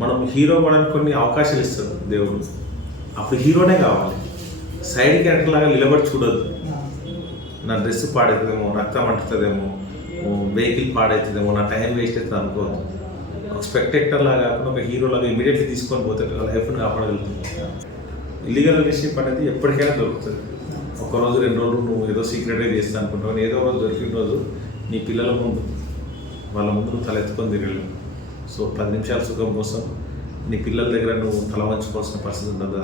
మనం హీరో అవ్వడానికి కొన్ని అవకాశాలు ఇస్తాడు దేవుడు. అప్పుడు హీరోనే కావాలి, సైడ్ క్యారెక్టర్ లాగా నిలబడి చూడొద్దు. నా డ్రెస్ పాడవుతుందేమో, రక్తం అంటుతుందేమో, వెహికల్ పాడవుతుందేమో, నా టైం వేస్ట్ అవుతుంది అనుకోవద్దు. ఒక స్పెక్టేటర్ లాగా కాకుండా ఒక హీరో లాగా ఇమీడియట్లీ తీసుకొని పోతే లైఫ్ని కాపాడగలుగుతుంది. ఇల్లీగల్ రిలేషన్షిప్ అనేది ఎప్పటికైనా దొరుకుతుంది. ఒకరోజు 2 రోజులు నువ్వు ఏదో సీక్రెట్గా చేస్తా అనుకుంటావు, ఏదో రోజు దొరికిన రోజు నీ పిల్లల ముందు వాళ్ళ ముందు నువ్వు తలెత్తుకొని తిరగలేవు. సో 10 నిమిషాల సుఖం కోసం నీ పిల్లల దగ్గర నువ్వు తల వంచుకోవాల్సిన పరిస్థితి ఉంటుంది.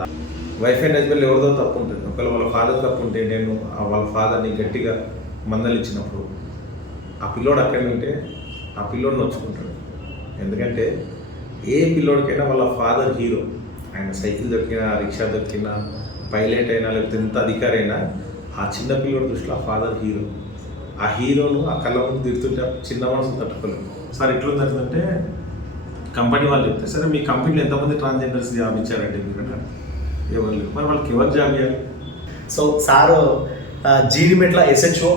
వైఫ్ అండ్ హస్బెండ్ ఎవరిదో తప్పు ఉంటుంది. ఒకవేళ వాళ్ళ ఫాదర్ తప్పు ఉంటే నేను వాళ్ళ ఫాదర్ని గట్టిగా మందలిచ్చినప్పుడు ఆ పిల్లోడు అక్కడి ఉంటే ఆ పిల్లోడు నొచ్చుకుంటాడు. ఎందుకంటే ఏ పిల్లోడికైనా వాళ్ళ ఫాదర్ హీరో. ఆయన సైకిల్ దొరికినా, రిక్షా దొరికినా, పైలట్ అయినా, లేకపోతే ఎంత అధికారి అయినా ఆ చిన్న పిల్లోడి దృష్టిలో ఆ ఫాదర్ హీరో. ఆ హీరోను ఆ కళ్ళ ముందు తిరుగుతుంటే చిన్న మనసు తట్టుకోలేము. సార్ ఎట్లా ఉందంటే కంపెనీ వాళ్ళు చెప్తే, సరే మీ కంపెనీలో ఎంతమంది ట్రాన్స్జెండర్స్ జాబ్ ఇచ్చారంటే మీరు ఎవరు లేరు, మరి వాళ్ళకి ఎవరు జాబ్ ఇవ్వాలి? సో సారు జీడిమెట్ల SHO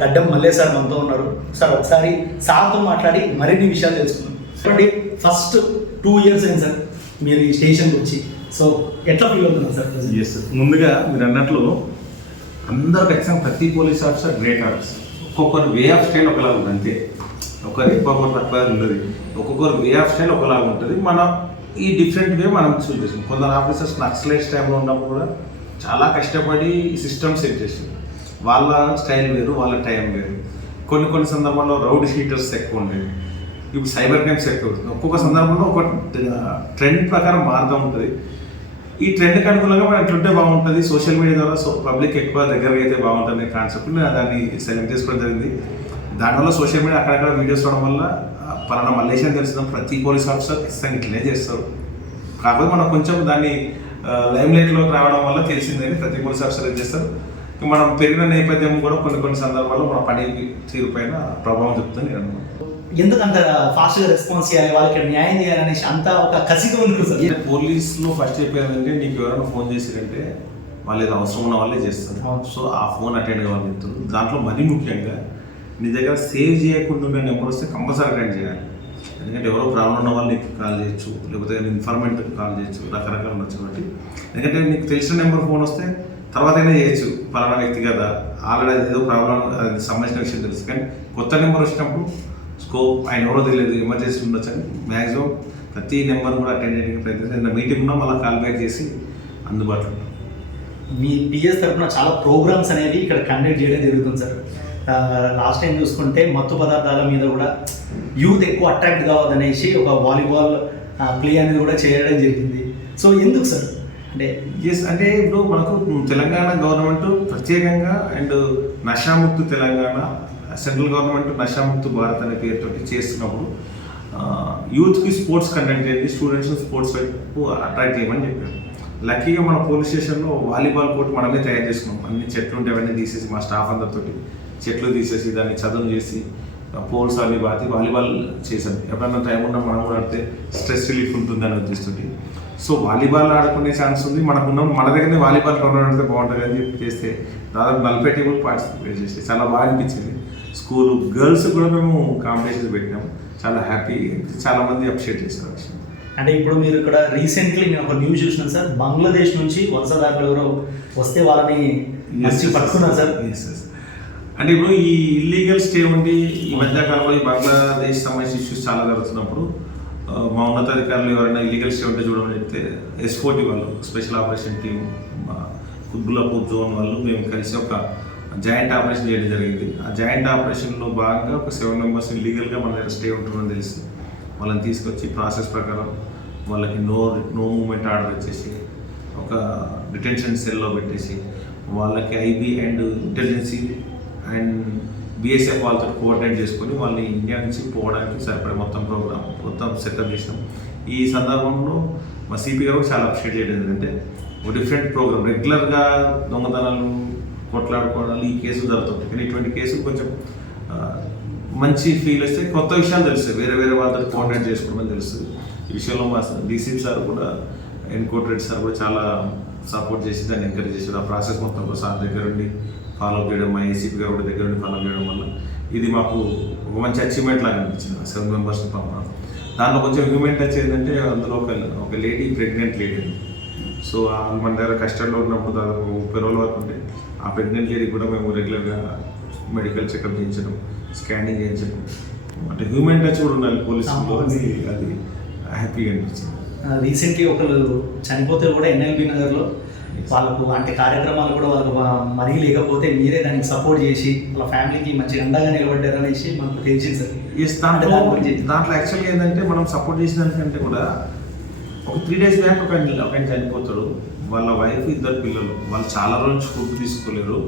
గడ్డం మల్లె సార్ మనతో ఉన్నారు. సార్ ఒకసారి సార్తో మాట్లాడి మరిన్ని విషయాలు తెలుసుకున్నాం. చూడండి, ఫస్ట్ 2 years అయింది సార్ మీరు ఈ స్టేషన్కి వచ్చి. సో ఎట్లా ఫీల్ అవుతున్నారు సార్? ఎస్, ముందుగా మీరు అన్నట్లు అందరూ ఖచ్చితంగా ప్రతి పోలీస్ ఆఫీసర్ గ్రేట్ ఆఫీసర్. ఒక్కొక్కరు వే ఆఫ్ స్టైల్ ఒకలాగా ఉంది, అంతే. ఒకరు ఎక్కువ తక్కువ ఉండదు, ఒక్కొక్కరు వే ఆఫ్ స్టైల్ ఒకలాగా ఉంటుంది. మనం ఈ డిఫరెంట్ వే మనం చూస్ చేసాం. కొందరు ఆఫీసర్స్ నక్సలైట్స్ టైంలో ఉన్నప్పుడు కూడా చాలా కష్టపడి సిస్టమ్ సెట్ చేసింది. వాళ్ళ స్టైల్ వేరు, వాళ్ళ టైం వేరు. కొన్ని సందర్భాల్లో రౌడ్ షీటర్స్ ఎక్కువ ఉండేవి, ఇప్పుడు సైబర్ క్రైమ్స్ ఎక్కువ అవుతుంది. ఒక్కొక్క సందర్భంలో ఒక ట్రెండ్ ప్రకారం మారుతూ ఉంటుంది. ఈ ట్రెండ్కి అనుకూలంగా మనం ఎట్లుంటే బాగుంటుంది, సోషల్ మీడియా ద్వారా పబ్లిక్ ఎక్కువ దగ్గరగా అయితే బాగుంటుంది అనే కాన్సెప్ట్ని దాన్ని సెలెక్ట్ చేసుకోవడం జరిగింది. దానివల్ల సోషల్ మీడియా అక్కడక్కడ వీడియోస్ చూడడం వల్ల పలానా మలేషియా తెలుస్తున్నాం, ప్రతి పోలీస్ ఆఫీసర్ ఖచ్చితంగా ఇట్లనే చేస్తారు. కాకపోతే మనం కొంచెం దాన్ని లైమ్ లైట్లోకి రావడం వల్ల తెలిసిందని ప్రతి పోలీస్ ఆఫీసర్ ఏం చేస్తారు. మనం పెరిగిన నేపథ్యం కూడా కొన్ని సందర్భాల్లో మన పని తీరు పైన ప్రభావం చెప్తుంది నేను అనుకుంటున్నాను. ఎందుకంత ఫాస్ట్గా రెస్పాన్స్ చేయాలి, వాళ్ళకి న్యాయం చేయాలనేసి అంతా ఒక కసిగా ఉంది సార్. పోలీసులో ఫస్ట్ చెప్పేదంటే నీకు ఎవరైనా ఫోన్ చేసిరంటే వాళ్ళు ఏదో అవసరం ఉన్న వాళ్ళే చేస్తారు. సో ఆ ఫోన్ అటెండ్ కావాలని చెప్తుంది. దాంట్లో మరీ ముఖ్యంగా నీ దగ్గర సేవ్ చేయకుండా ఉన్న నెంబర్ వస్తే కంపల్సరీ అటెండ్ చేయాలి. ఎందుకంటే ఎవరో ప్రాబ్లం ఉన్న వాళ్ళు నీకు కాల్ చేయొచ్చు, లేకపోతే ఇన్ఫర్మేటివ్ కాల్ చేయొచ్చు, రకరకాలు ఉండొచ్చు. కాబట్టి ఎందుకంటే నీకు తెలిసిన నెంబర్ ఫోన్ వస్తే తర్వాత అయినా చేయొచ్చు, పలానా వ్యక్తి కదా, ఆల్రెడీ ఏదో ప్రాబ్లం అది సంబంధించిన విషయం తెలుసు. కానీ కొత్త నెంబర్ వచ్చినప్పుడు స్కోప్ ఆయన ఎవరో తెలియదు, ఎమర్జెన్సీ ఉండొచ్చు అని మ్యాక్సిమం ప్రతి నెంబర్ కూడా అటెండ్ చేయడానికి ప్రయత్నిస్తాను. మీటింగ్ ఉన్నా మళ్ళీ కాల్ బ్యాక్ చేసి అందుబాటులో ఉంటాం. మీ PS తరఫున చాలా ప్రోగ్రామ్స్ అనేవి ఇక్కడ కండక్ట్ చేయడం జరుగుతుంది సార్. లాస్ట్ టైం చూసుకుంటే మత్తు పదార్థాల మీద కూడా యూత్ ఎక్కువ అట్రాక్ట్ కావద్దనేసి ఒక వాలీబాల్ ప్లే అనేది కూడా చేయడం జరిగింది. సో ఎందుకు సార్? అంటే ఇప్పుడు మనకు తెలంగాణ గవర్నమెంట్ ప్రత్యేకంగా and Nasha Mukt Telangana, central government Nasha Mukt Bharat అనే పేరుతో చేస్తున్నప్పుడు యూత్కి స్పోర్ట్స్ కండక్ట్ చేయండి, స్టూడెంట్స్ని స్పోర్ట్స్ వైపు అట్రాక్ట్ చేయమని చెప్పారు. లక్కీగా మన పోలీస్ స్టేషన్లో వాలీబాల్ కోర్ట్ మనమే తయారు చేసుకున్నాం. అన్ని చెట్లు ఉంటే అవన్నీ తీసేసి మా స్టాఫ్ అందరితో చెట్లు తీసేసి దాన్ని చదువు చేసి పోల్స్ అవి బాతి వాలీబాల్ చేశాను. ఎప్పుడన్నా టైం ఉన్నా మనం కూడా ఆడితే స్ట్రెస్ రిలీఫ్ ఉంటుందని ఉద్దేశిస్తుంది. సో వాలీబాల్ ఆడుకునే ఛాన్స్ ఉంది మనకున్న, మన దగ్గరనే వాలీబాల్ టోర్నమెంట్ బాగుంటుంది అని చెప్పి చేస్తే దాదాపు 40 టీములు పార్టిసిపేట్ చేస్తే చాలా బాగా అనిపించింది. స్కూల్ గర్ల్స్ కూడా మేము కాంపిటీషన్స్ పెట్టినాము, చాలా హ్యాపీ, చాలామంది అప్రిషియేట్ చేశారు విషయం. అంటే ఇప్పుడు మీరు ఇక్కడ రీసెంట్లీ నేను ఒక న్యూస్ చూసినాను సార్, బంగ్లాదేశ్ నుంచి వలసదారులు ఎవరో వస్తే వాళ్ళని పట్టుకున్నారు సార్. అంటే ఇప్పుడు ఈ ఇల్లీగల్ స్టే ఉండి ఈ మధ్యకాలంలో ఈ బంగ్లాదేశ్ సంబంధించిన ఇష్యూస్ చాలా జరుగుతున్నప్పుడు మా ఉన్నతాధికారులు ఎవరైనా ఇల్లీగల్ స్టే ఉంటే చూడమని చెప్తే S40 వాళ్ళు, special operation team, Quthbullapur zone వాళ్ళు మేము కలిసి ఒక జాయింట్ ఆపరేషన్ చేయడం జరిగింది. ఆ జాయింట్ ఆపరేషన్లో భాగంగా ఒక 7 members ఇల్లీగల్గా మన దగ్గర స్టే ఉంటుందని తెలిసి వాళ్ళని తీసుకొచ్చి ప్రాసెస్ ప్రకారం వాళ్ళకి నో మూమెంట్ ఆర్డర్ ఇచ్చేసి ఒక డిటెన్షన్ సెల్లో పెట్టేసి వాళ్ళకి IB అండ్ ఇంటెలిజెన్సీ అండ్ BSF వాళ్ళతో కోఆర్డినేట్ చేసుకొని వాళ్ళని ఇండియా నుంచి పోవడానికి సరిపడే మొత్తం సెటప్ చేసినాం. ఈ సందర్భంలో మా CP గారు చాలా అప్రిషియేట్ చేయడం ఏంటంటే ఒక డిఫరెంట్ ప్రోగ్రామ్. రెగ్యులర్గా దొంగతనాలు, కొట్లాడుకోవడాలు ఈ కేసులు జరుగుతుంటాయి, కానీ ఇటువంటి కేసులు కొంచెం మంచి ఫీల్ వస్తే కొత్త విషయాలు తెలుస్తాయి, వేరే వాళ్ళతో కోఆర్డినేట్ చేసుకోవడం తెలుస్తుంది. ఈ విషయంలో మా DCP సార్ కూడా, ఎన్కోట్ రెడ్డి సార్ కూడా చాలా సపోర్ట్ చేసి దాన్ని ఎంకరేజ్ చేశారు. ఆ ప్రాసెస్ మొత్తం సార్ దగ్గర ఉండి ఫాలో చేయడం, మా ACP గారు కూడా దగ్గర ఉండి ఫాలో చేయడం వల్ల ఇది మాకు ఒక మంచి అచీవ్మెంట్ లాగా అనిపించింది. 7 members పంపడం. దాంట్లో కొంచెం హ్యూమన్ టచ్ ఏంటంటే అందులో ఒక లేడీ ప్రెగ్నెంట్ లేడీ. సో మన దగ్గర కష్టంలో ఉన్నప్పుడు దాదాపు 30 రోజుల వరకు ఉంటే ఆ ప్రెగ్నెంట్ లేడీ కూడా మేము రెగ్యులర్గా మెడికల్ చెకప్ చేయించడం, స్కానింగ్ చేయించడం, అంటే హ్యూమన్ టచ్ కూడా ఉండాలి పోలీసులో. అది హ్యాపీగా అనిపించింది. రీసెంట్లీ ఒకరు చనిపోతే కూడా ఎన్ఎల్బి నగర్లో వాళ్ళకు అంటే కార్యక్రమాలు కూడా వాళ్ళకు మరీ లేకపోతే మీరే దానికి సపోర్ట్ చేసి వాళ్ళ ఫ్యామిలీకి మంచి అండగా నిలబడ్డారు అనేసి మనకు తెలిసింది సార్. దాంట్లో యాక్చువల్గా ఏంటంటే మనం సపోర్ట్ చేసిన దానికంటే కూడా ఒక 3 days బ్యాక్ ఒక ఆయన చనిపోతాడు. వాళ్ళ వైఫ్, 2 పిల్లలు, వాళ్ళు చాలా రోజులు ఫుడ్ తీసుకోలేరు.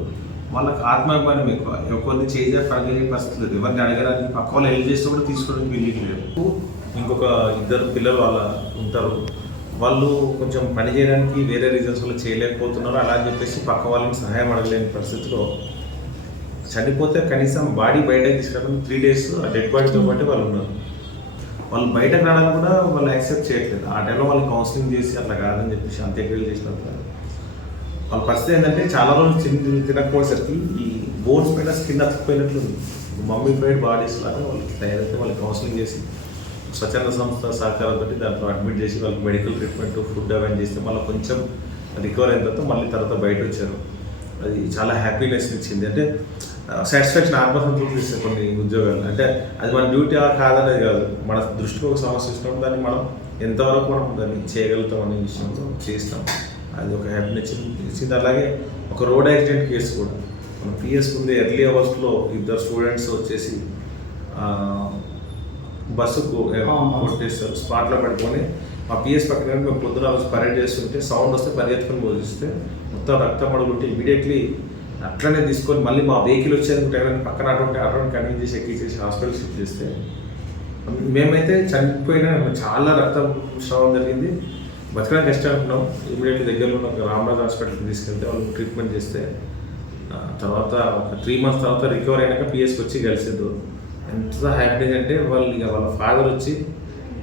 వాళ్ళకి ఆత్మాభిమానం ఎక్కువ. ఎవరిని చేసే పని పరిస్థితి లేదు. ఎవరిని అడగడానికి పక్క వాళ్ళు హెల్ప్ చేస్తే కూడా తీసుకోవడానికి వీళ్ళకి లేదు. ఇంకొక 2 పిల్లలు వాళ్ళ ఉంటారు. వాళ్ళు కొంచెం పని చేయడానికి వేరే రీజన్స్ వల్ల చేయలేకపోతున్నారు. అలా అని చెప్పేసి పక్క వాళ్ళని సహాయం అడగలేని పరిస్థితిలో చనిపోతే కనీసం బాడీ బయటకు తీసుకురావడం 3 days ఆ డెడ్ బాడీతో పాటు వాళ్ళు ఉన్నారు. వాళ్ళు బయటకు రావడానికి కూడా వాళ్ళు యాక్సెప్ట్ చేయట్లేదు. ఆ టైంలో వాళ్ళు కౌన్సిలింగ్ చేసి అట్లా కాదని చెప్పేసి అంత్యక్రియలు చేసినప్పుడు వాళ్ళ పరిస్థితి ఏంటంటే చాలా రోజులు తినకపోయేసరికి ఈ బోన్స్ పైన స్కిన్ అతుక్కుపోయినట్లు మమ్మీ ఫైడ్ బాడీస్ లాగా వాళ్ళకి తయారైతే వాళ్ళకి కౌన్సిలింగ్ చేసి స్వచ్ఛంద సంస్థ సహకారంతో దాంట్లో అడ్మిట్ చేసి వాళ్ళకి మెడికల్ ట్రీట్మెంట్, ఫుడ్ అవన్నీ చేస్తే మళ్ళీ కొంచెం రికవర్ అయిన తర్వాత బయట వచ్చారు. అది చాలా హ్యాపీనెస్ ఇచ్చింది. అంటే సాటిస్ఫాక్షన్, ఆత్మసంతృప్తి ఇస్తే కొన్ని ఉద్యోగాలు. అంటే అది మన డ్యూటీ కాదనేది కాదు, మన దృష్టికి ఒక సమస్య ఇచ్చినప్పుడు దాన్ని మనం ఎంతవరకు మనం దాన్ని చేయగలుగుతాం అనే విషయంలో చేస్తాం. అది ఒక హ్యాపీనెస్ ఇచ్చింది. అలాగే ఒక రోడ్ యాక్సిడెంట్ కేసు కూడా మన పిఎస్ ముందు ఎర్లీ అవర్స్లో 2 స్టూడెంట్స్ వచ్చేసి బస్సుకు కొట్టేస్తారు. స్పాట్లో పడుకొని మా పిఎస్ పక్కన మేము పొద్దున రోజు పరేడ్ చేస్తుంటే సౌండ్ వస్తే పరిగెత్తుకొని పోలిస్తే మొత్తం రక్తం అడుగుంటే ఇమీడియట్లీ అట్లనే తీసుకొని మళ్ళీ మా వెహికల్ వచ్చేందుకు టైం పక్కన అటువంటి కన్వీన్స్ చేసి ఎక్కించేసి హాస్పిటల్ షిఫ్ట్ చేస్తే మేమైతే చనిపోయినా చాలా రక్తం స్రావం జరిగింది. బతకడం కష్టం అనుకున్నాం. ఇమీడియట్లీ దగ్గరలో ఉన్న ఒక రామరాజ్ హాస్పిటల్కి తీసుకెళ్తే వాళ్ళు ట్రీట్మెంట్ చేస్తే తర్వాత ఒక 3 months తర్వాత రికవర్ అయినాక పిఎస్కి వచ్చి కలిసిండు. ఎంత హ్యాపీగా అంటే వాళ్ళ ఫాదర్ వచ్చి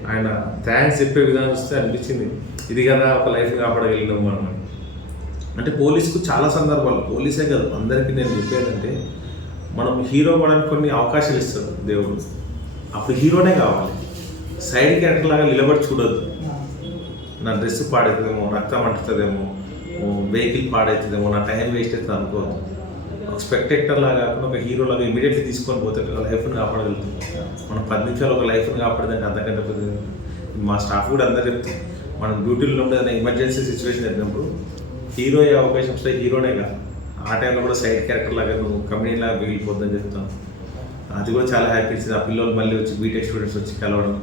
ఆయన థ్యాంక్స్ చెప్పే విధానం వస్తే అనిపించింది, ఇది కదా ఒక లైఫ్ కాపాడగలిగినాం మనం. అంటే పోలీస్కు చాలా సందర్భాలు, పోలీసే కాదు అందరికీ నేను చెప్పేదంటే మనం హీరో పడడానికి కొన్ని అవకాశాలు ఇస్తారు దేవుడు. అప్పుడు హీరోనే కావాలి. సైడ్ క్యారెక్టర్ లాగా నిలబడి చూడొద్దు. నా డ్రెస్ పాడవుతుందేమో, రక్తం అంటుతుందేమో, వెహికల్ పాడవుతుందేమో, నా టైం వేస్ట్ అవుతుంది అనుకోవద్దు. ఒక స్పెక్టేటర్ లాగా కాకుండా ఒక హీరో లాగా ఇమీడియట్లీ తీసుకొని పోతే లైఫ్ని కాపాడగలుగుతాం. మనం 10 నిమిషాలు ఒక లైఫ్ని కాపాడదంటే అంతకంటే మా స్టాఫ్ కూడా అందరూ చెప్తాం. మనం డ్యూటీలో ఉన్నప్పుడు ఏదైనా ఎమర్జెన్సీ సిచ్యువేషన్ జరిగినప్పుడు హీరో అయ్యే అవకాశం వస్తే హీరోనే కాదు, ఆ టైంలో కూడా సైడ్ క్యారెక్టర్ లాగా నువ్వు కమెడీ లాగా మిగిలిపోద్దని చెప్తాను. అది కూడా చాలా హ్యాపీ ఇచ్చింది. ఆ పిల్లలు మళ్ళీ వచ్చి బీటెక్ స్టూడెంట్స్ వచ్చి కలవడం,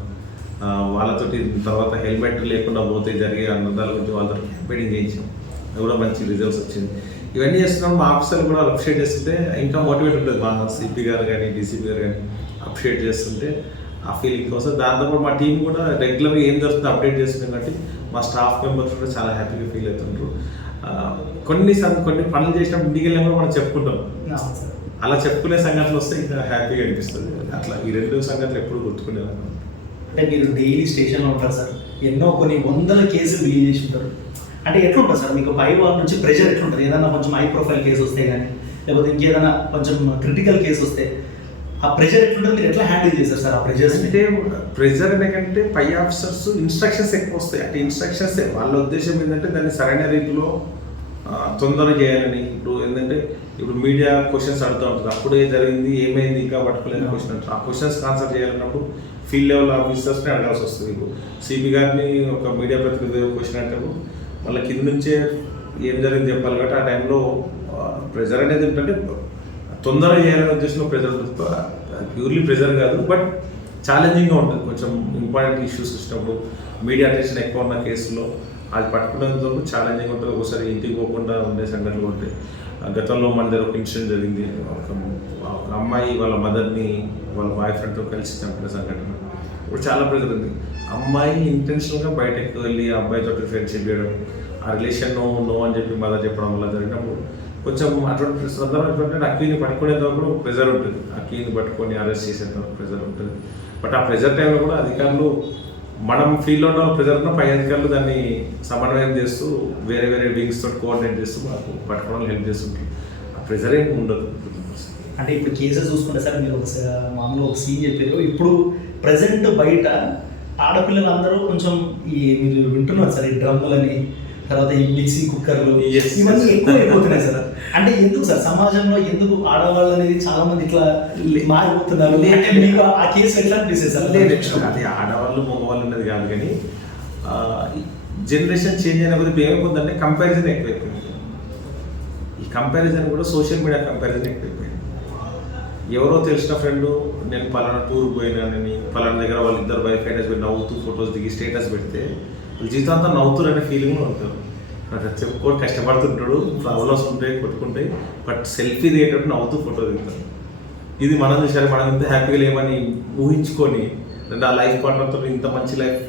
వాళ్ళతోటి తర్వాత హెల్మెట్ లేకుండా పోతే జరిగే అన్నదాల గురించి వాళ్ళతో క్యాంపెయినింగ్ చేయించాం. అది కూడా మంచి రిజల్ట్స్ వచ్చింది. ఇవన్నీ చేస్తున్నాం. మా ఆఫీసర్లు కూడా అప్రిషియేట్ చేస్తుంటే ఇంకా మోటివేట్ ఉంటుంది. మా సిపి గారు కానీ డీసీపీ గారు కానీ అప్రిషియేట్ చేస్తుంటే ఆ ఫీలింగ్ కోసం. దాంతోపాటు మా టీం కూడా రెగ్యులర్గా ఏం జరుగుతుందో అప్డేట్ చేస్తున్నాం కాబట్టి మా స్టాఫ్ మెంబర్స్ కూడా చాలా హ్యాపీగా ఫీల్ అవుతుంటారు. కొన్ని పనులు చేసినప్పుడు ఇంటికి వెళ్ళినా కూడా మనం చెప్పుకుంటాం. అలా చెప్పుకునే సంఘటనలు వస్తే ఇంకా హ్యాపీగా అనిపిస్తుంది. అట్లా ఈ 2 సంఘటనలు ఎప్పుడు గుర్తుకునేవాళ్ళం. అంటే మీరు డైలీ స్టేషన్లో ఉంటారు సార్, ఎన్నో కొన్ని 100 కేసులు బిలీవ్ చేసి ఉంటారు. అంటే ఎట్లుంటుంది సార్ మీకు పై వాళ్ళ నుంచి ప్రెషర్ ఎట్లుంటుంది? ఏదైనా కొంచెం హై ప్రొఫైల్ కేసు వస్తే కానీ లేకపోతే ఇంకేదైనా కొంచెం క్రిటికల్ కేసు వస్తే ఆ ప్రెషర్ ఎట్లుంటుంది, మీరు ఎట్లా హ్యాండిల్ చేస్తారు సార్ ఆ ప్రెషర్స్? అంటే ప్రెషర్ ఎందుకంటే పై ఆఫీసర్స్ ఇన్స్ట్రక్షన్స్ ఎక్కువ వస్తాయి. అంటే ఇన్స్ట్రక్షన్స్ వాళ్ళ ఉద్దేశం ఏంటంటే దాన్ని సరైన రీతిలో తొందరగా చేయాలని. ఇప్పుడు మీడియా క్వశ్చన్స్ అడుగుతూ ఉంటుంది, అప్పుడే జరిగింది ఏమైంది ఇంకా పట్టుకోలేని క్వశ్చన్ అంటారు. ఆ క్వశ్చన్స్ ఆన్సర్ చేయాలన్నప్పుడు ఫీల్డ్ లెవెల్ ఆఫీసర్స్ని అడగాల్సి వస్తుంది. ఇప్పుడు సిపి గారిని ఒక మీడియా ప్రతినిధి క్వశ్చన్ అంటారు, వాళ్ళ కింద నుంచే ఏం జరిగింది చెప్పాలి కాబట్టి ఆ టైంలో ప్రెజర్ అనేది ఏంటంటే తొందరగా చేయాలనే ఉద్దేశంలో ప్రెజర్ ఉంటుంది. ప్యూర్లీ ప్రెజర్ కాదు, బట్ ఛాలెంజింగ్గా ఉంటుంది. కొంచెం ఇంపార్టెంట్ ఇష్యూస్ వచ్చినప్పుడు మీడియా అటెన్షన్ ఎక్కువ ఉన్న కేసులో అది పట్టుకునేందుకు ఛాలెంజింగ్ ఉంటుంది. ఒకసారి ఇంటికి పోకుండా ఉండే సంఘటనలు ఉంటాయి. గతంలో మన దగ్గర ఒక ఇన్సిడెంట్ జరిగింది. ఒక అమ్మాయి వాళ్ళ మదర్ని వాళ్ళ బాయ్ ఫ్రెండ్తో కలిసి చంపిన సంఘటన. ఇప్పుడు చాలా ప్రెజర్ ఉంది. అమ్మాయి ఇంటెన్షనల్గా బయటకు వెళ్ళి ఆ అబ్బాయితో ఫ్రెండ్షిప్ చేయడం, ఆ రిలేషన్ నో అని చెప్పి మదర్ చెప్పడం వల్ల జరిగినప్పుడు కొంచెం అటువంటి సందర్భం ఏంటంటే అక్కీని పట్టుకునేటప్పుడు ప్రెజర్ ఉంటుంది. అక్కీని పట్టుకొని అరెస్ట్ చేసేటప్పుడు ప్రెజర్ ఉంటుంది. బట్ ఆ ప్రెజర్ టైంలో కూడా అధికారులు మనం ఫీల్డ్లో ఉన్న ప్రెజర్ ఉన్న పై అధికారులు దాన్ని సమన్వయం చేస్తూ వేరే వింగ్స్ తోటి కోఆర్డినేట్ చేస్తూ మాకు పట్టుకోవడానికి హెల్ప్ చేస్తుంటారు. ఆ ప్రెజర్ ఏమి ఉండదు. అంటే ఇప్పుడు కేసెస్ చూసుకుంటే సార్ మీరు మామూలుగా ఒక సీన్ చెప్పారు. ఇప్పుడు ప్రజెంట్ బయట ఆడపిల్లలందరూ కొంచెం మీరు వింటున్నారు సార్ ఈ డ్రమ్ములని, తర్వాత ఈ మిక్సీ కుక్కర్లు, Yes, ఇవన్నీ yes. ఎక్కువ అయిపోతున్నాయి సార్. అంటే ఎందుకు సార్ సమాజంలో ఎందుకు ఆడవాళ్ళు అనేది చాలా మంది ఇట్లా మారిపోతున్నారు? అంటే మీకు ఆ కేసు ఎట్లా అనిపిస్తుంది సార్? అది ఆడవాళ్ళు మగవాళ్ళు ఉన్నది కాదు, కానీ జనరేషన్ చేంజ్ అయిన కొద్ది ఏమైపోతుందంటే కంపారిజన్ ఎక్కువైపోయింది. ఈ కంపారిజన్ కూడా సోషల్ మీడియా కంపారిజన్ ఎక్కువైపోయింది. ఎవరో తెలిసిన ఫ్రెండ్ నేను పలానా టూర్ పోయినానని, పలానా దగ్గర వాళ్ళిద్దరు వైఫ్ అండ్ హస్బెండ్ నవ్వుతూ ఫొటోస్ దిగి స్టేటస్ పెడితే వాళ్ళు జీవితాంతా నవ్వుతారు అనే ఫీలింగ్ ఉంటారు. నాకు చెప్పుకోటి కష్టపడుతుంటాడు, ప్రాబ్లమ్స్ ఉంటాయి, కొట్టుకుంటాయి, బట్ సెల్ఫీ దిగేటప్పుడు నవ్వుతూ ఫోటో దిగుతారు. ఇది మనం చూసారు, మనం ఇంత హ్యాపీగా లేమని ఊహించుకొని అంటే ఆ లైఫ్ పార్ట్నర్తో ఇంత మంచి లైఫ్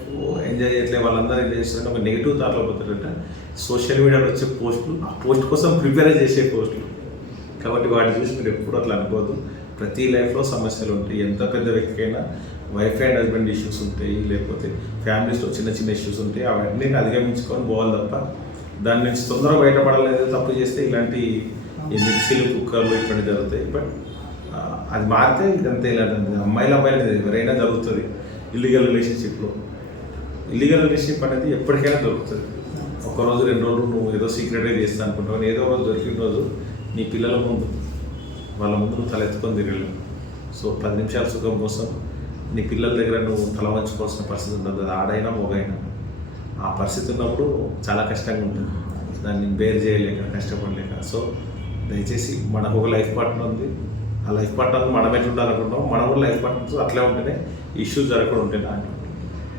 ఎంజాయ్ చేయట్లేదు, వాళ్ళందరూ ఎంజాయ్ చేస్తారని ఒక నెగిటివ్ థాట్లో పోతారంట. సోషల్ మీడియాలో వచ్చే పోస్టులు ఆ పోస్ట్ కోసం ప్రిపేర్ చేసే పోస్టులు కాబట్టి వాటిని చూసి మీరు ఎప్పుడు అట్లా అనుకోవద్దు. ప్రతి లైఫ్లో సమస్యలు ఉంటాయి. ఎంత పెద్ద వ్యక్తికైనా వైఫ్ అండ్ హస్బెండ్ ఇష్యూస్ ఉంటాయి, లేకపోతే ఫ్యామిలీస్లో చిన్న చిన్న ఇష్యూస్ ఉంటాయి. అవన్నీ అధిగమించుకొని పోవాలి తప్ప దాని నుంచి తొందరగా బయటపడాలి. తప్పు చేస్తే ఇలాంటి ఈ మిక్సీలు కుక్కర్లు ఇటువంటి జరుగుతాయి. బట్ అది మారితే ఇదంతా ఇలాంటి అమ్మాయిల అబ్బాయిలు ఎవరైనా జరుగుతుంది. ఇల్లీగల్ రిలేషన్షిప్లో ఇల్లీగల్ రిలేషన్షిప్ అనేది ఎప్పటికైనా దొరుకుతుంది. ఒకరోజు 2 రోజులు నువ్వు ఏదో సీక్రెట్గా చేస్తా అనుకుంటావు, ఏదో రోజు దొరికిన రోజు నీ పిల్లల ముందు వాళ్ళ ముందు నువ్వు తలెత్తుకొని తిరగలేవు. సో 10 నిమిషాల సుఖం కోసం నీ పిల్లల దగ్గర నువ్వు తల వంచుకోవాల్సిన పరిస్థితి ఉంటుంది. అది ఆడైనా మొగైనా ఆ పరిస్థితి ఉన్నప్పుడు చాలా కష్టంగా ఉంటుంది, దాన్ని బేర్ చేయలేక కష్టపడలేక. సో దయచేసి మనకు ఒక లైఫ్ పార్ట్నర్ ఉంది, ఆ లైఫ్ పార్ట్నర్ మనం ఎట్లా ఉండాలనుకుంటాం, మనం కూడా లైఫ్ పార్ట్నర్స్ అట్లే ఉంటేనే ఇష్యూస్ జరగకుండా ఉంటాయి.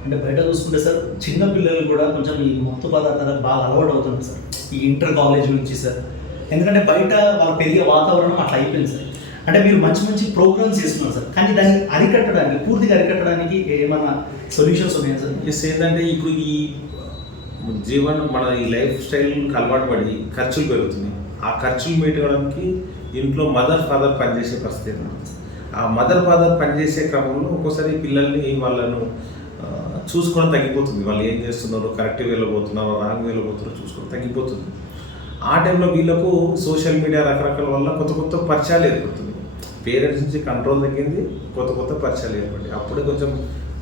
అంటే బయట చూసుకుంటే సార్ చిన్న పిల్లలు కూడా కొంచెం ఈ మత్తు పదార్థాలకు బాగా అలవాటు అవుతుంది సార్, ఈ ఇంటర్ కాలేజ్ నుంచి సార్. ఎందుకంటే బయట వాళ్ళు పెరిగే వాతావరణం అట్లా అయిపోయింది సార్. అంటే మీరు మంచి మంచి ప్రోగ్రామ్స్ చేస్తున్నారు సార్, కానీ దాన్ని అరికట్టడానికి పూర్తిగా అరికట్టడానికి ఏమన్నా సొల్యూషన్స్ ఉన్నాయా సార్? ఎస్, ఏంటంటే ఇప్పుడు ఈ జీవనం మన ఈ లైఫ్ స్టైల్కి అలవాటు పడి ఖర్చులు పెరుగుతున్నాయి. ఆ ఖర్చులు మీటడానికి ఇంట్లో మదర్ ఫాదర్ పనిచేసే పరిస్థితి ఏంటంటే ఆ మదర్ ఫాదర్ పనిచేసే క్రమంలో ఒక్కోసారి పిల్లల్ని వాళ్ళను చూసుకోవడం తగ్గిపోతుంది. వాళ్ళు ఏం చేస్తున్నారో, కరెక్ట్గా వెళ్ళబోతున్నారో, రాంగ్ వెళ్ళబోతున్నారో చూసుకోవడం తగ్గిపోతుంది. ఆ టైంలో వీళ్ళకు సోషల్ మీడియా రకరకాల వల్ల కొత్త కొత్త పరిచయాలు ఏర్పడుతుంది. పేరెంట్స్ నుంచి కంట్రోల్ తగ్గింది, కొత్త కొత్త పరిచయాలు ఏర్పడి అప్పుడే కొంచెం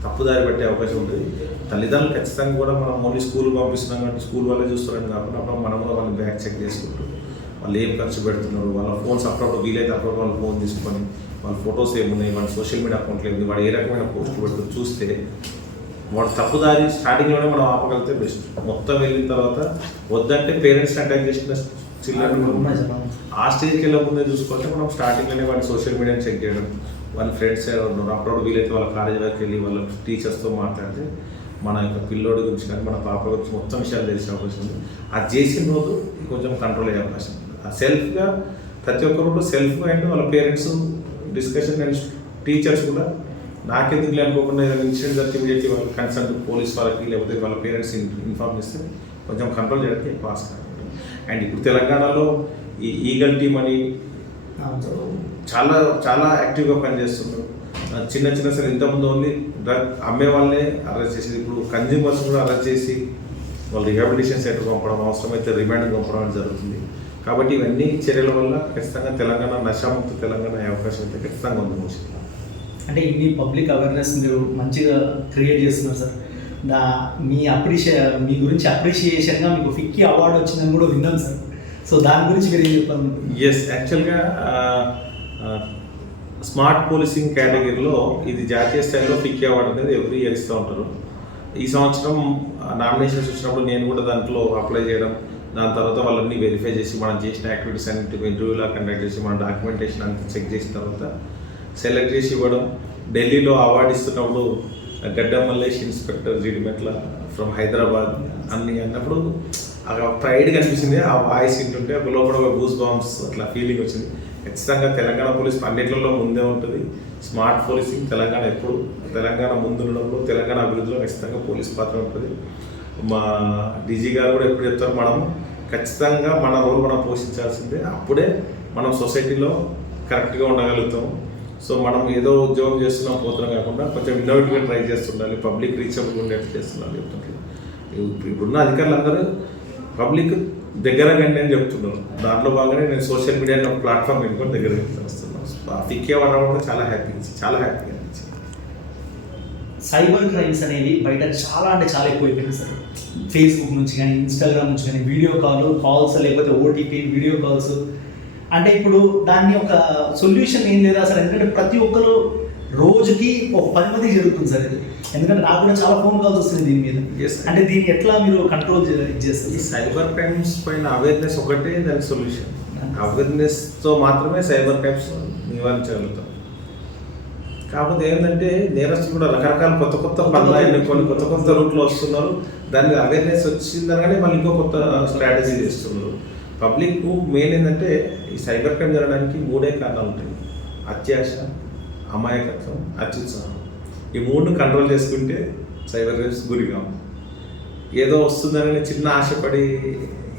తప్పుదారి పట్టే అవకాశం ఉంటుంది. తల్లిదండ్రులు ఖచ్చితంగా కూడా మనం ఓన్లీ స్కూల్ పంపిస్తున్నాం కాబట్టి స్కూల్ వాళ్ళే చూస్తున్నారని కాకుండా అప్పుడు మనం కూడా వాళ్ళని బ్యాక్ చెక్ చేసుకుంటూ వాళ్ళు ఏం ఖర్చు పెడుతున్నారు, వాళ్ళ ఫోన్స్ అప్పుడప్పుడు వీలైతే అప్పుడప్పుడు వాళ్ళ ఫోన్ తీసుకొని వాళ్ళ ఫొటోస్ ఏమున్నాయి, వాళ్ళ సోషల్ మీడియా అకౌంట్లో ఏముంది, వాడు ఏ రకమైన పోస్ట్ పెడుతూ చూస్తే వాడు తప్పుదారి స్టార్టింగ్లోనే మనం ఆపగలిగితే బెస్ట్. మొత్తం వెళ్ళిన తర్వాత వద్దంటే పేరెంట్స్ అటాక్ చేసిన చిల్డ్రన్ ఆ స్టేజ్కి వెళ్ళే ముందే చూసుకుంటే మనం స్టార్టింగ్లోనే వాడి సోషల్ మీడియాని చెక్ చేయడం, వాళ్ళ ఫ్రెండ్స్ ఎవరు ఉన్నారు అప్పుడప్పుడు వీలైతే వాళ్ళ కాలేజీ వరకు వెళ్ళి వాళ్ళ టీచర్స్తో మాట్లాడితే మన యొక్క పిల్లోడి గురించి కానీ మన పాప గురించి మొత్తం విషయాలు తెలిసే అవకాశం ఉంది. అది చేసిన రోజు కొంచెం కంట్రోల్ అయ్యే అవకాశం ఉంది. ఆ సెల్ఫ్గా ప్రతి ఒక్కరు సెల్ఫ్గా అండ్ వాళ్ళ పేరెంట్స్ డిస్కషన్ అండ్ టీచర్స్ కూడా నాకెందుకు అనుకోకుండా ఏదైనా ఇన్సిడెంట్ జరిగితే ఇమీడియట్లీ వాళ్ళ కన్సర్న్ పోలీస్ వాళ్ళకి లేకపోతే వాళ్ళ పేరెంట్స్ ఇన్ఫార్మ్ చేస్తే కొంచెం కంట్రోల్ చేయడానికి ఎక్కువ ఆస్కారం ఉంటుంది. అండ్ ఇప్పుడు తెలంగాణలో ఈ ఈగల్ టీమ్ అని చాలా చాలా యాక్టివ్గా పనిచేస్తున్నారు. చిన్న చిన్న సరే ఇంతకుముందు ఓన్లీ డ్రగ్ అమ్మే వాళ్ళే అరెస్ట్ చేసేది, ఇప్పుడు కన్జ్యూమర్స్ కూడా అరెస్ట్ చేసి వాళ్ళు రిహాబిలిటేషన్ సెంటర్ పంపడం, అవసరమైతే రిమాండ్ పంపడం జరుగుతుంది. కాబట్టి ఇవన్నీ చర్యల వల్ల ఖచ్చితంగా తెలంగాణ నశాముక్త తెలంగాణ అయ్యే అవకాశం అయితే ఖచ్చితంగా ఉంది. మోస్ట్లీ అంటే ఇన్ని పబ్లిక్ అవేర్నెస్ మీరు మంచిగా క్రియేట్ చేస్తున్నారు సార్. మీ గురించి అప్రిషియేషన్గా మీకు ఫిక్కీ అవార్డు వచ్చిందని కూడా విన్నాం సార్. సో దాని గురించి మీరు ఏం చెప్పాలి? ఎస్, యాక్చువల్గా స్మార్ట్ పోలీసింగ్ కేటగిరీలో ఇది జాతీయ స్థాయిలో ఫిక్కీ అవార్డు అనేది ఎవ్రీ ఇయర్ ఇస్తూ ఉంటారు. ఈ సంవత్సరం నామినేషన్స్ వచ్చినప్పుడు నేను కూడా దాంట్లో అప్లై చేయడం, దాని తర్వాత వాళ్ళన్నీ వెరిఫై చేసి మనం చేసిన యాక్టివిటీస్ అన్నింటి ఇంటర్వ్యూలా కండక్ట్ చేసి మన డాక్యుమెంటేషన్ అంతా చెక్ చేసిన తర్వాత సెలెక్ట్ చేసి ఇవ్వడం. ఢిల్లీలో అవార్డు ఇస్తున్నప్పుడు గడ్డం మల్లేష్ ఇన్స్పెక్టర్ జీడిమెట్ల ఫ్రమ్ హైదరాబాద్ అన్ని అన్నప్పుడు అక్కడ ప్రైడ్గా అనిపించింది. ఆ వాయిస్ వింటుంటే ఒక లోపల ఒక గూస్ బాంబ్స్ అట్లా ఫీలింగ్ వచ్చింది. ఖచ్చితంగా తెలంగాణ పోలీస్ అన్నింటిలో ముందే ఉంటుంది. స్మార్ట్ పోలీసింగ్ తెలంగాణ ఎప్పుడు తెలంగాణ ముందున్నప్పుడు తెలంగాణ అభివృద్ధిలో ఖచ్చితంగా పోలీస్ పాత్ర ఉంటుంది. మా డీజీ గారు కూడా ఎప్పుడు చెప్తారు, మనం ఖచ్చితంగా మన రోల్ మనం పోషించాల్సిందే, అప్పుడే మనం సొసైటీలో కరెక్ట్గా ఉండగలుగుతాం. సో మనం ఏదో ఉద్యోగం చేస్తున్నాం పోతున్నాం కాకుండా కొంచెం ఇన్నోవేటివ్గా ట్రై చేస్తుండాలి, పబ్లిక్ రీచబుల్ ఉండేట్టు చేస్తుండాలి చెప్తుంటారు. ఇప్పుడున్న అధికారులు అందరూ పబ్లిక్ దగ్గర కండి అని చెప్తున్నారు. దాంట్లో భాగంగానే నేను సోషల్ మీడియాలో ఒక ప్లాట్ఫామ్ ఎన్నుకొని దగ్గర వస్తున్నాను. ఫిక్కీ అవ్వడం కూడా చాలా హ్యాపీగా అనిపించింది. సైబర్ క్రైమ్స్ అనేవి బయట చాలా అంటే చాలా ఎక్కువైపోయింది సార్. ఫేస్బుక్ నుంచి కానీ, ఇన్స్టాగ్రామ్ నుంచి కానీ, వీడియో కాల్స్ లేకపోతే ఓటీపీ వీడియో కాల్స్. అంటే ఇప్పుడు దాన్ని ఒక సొల్యూషన్ ఏం లేదా సార్? ఎందుకంటే ప్రతి ఒక్కరు రోజుకి ఒక 10 మందికి జరుగుతుంది సార్ ఇది. ఎందుకంటే నాకు కూడా చాలా ఫోన్ కాల్స్ వస్తుంది దీని మీద. అంటే దీన్ని ఎట్లా మీరు కంట్రోల్ చేస్తారు? ఈ సైబర్ క్రైమ్స్ పైన అవేర్నెస్ ఒకటే దానికి సొల్యూషన్. అవేర్నెస్తో మాత్రమే సైబర్ క్రైమ్స్ నివారించగలుగుతాం. కాకపోతే ఏంటంటే నేరస్తులు కూడా రకరకాల కొత్త పనులు కొన్ని కొత్త రూట్లో వస్తున్నారు. దానికి అవేర్నెస్ వచ్చిందనగానే మళ్ళీ ఇంకో కొత్త స్ట్రాటజీ చేస్తున్నారు. పబ్లిక్ మెయిన్ ఏంటంటే ఈ సైబర్ క్రైమ్ జరగడానికి 3 కారణాలు ఉంటాయి: అత్యాశ, అమాయకత్వం, అత్యుత్సాహం. ఈ 3 కంట్రోల్ చేసుకుంటే సైబర్ క్రైమ్స్ గురిగా. ఏదో వస్తుందని చిన్న ఆశపడి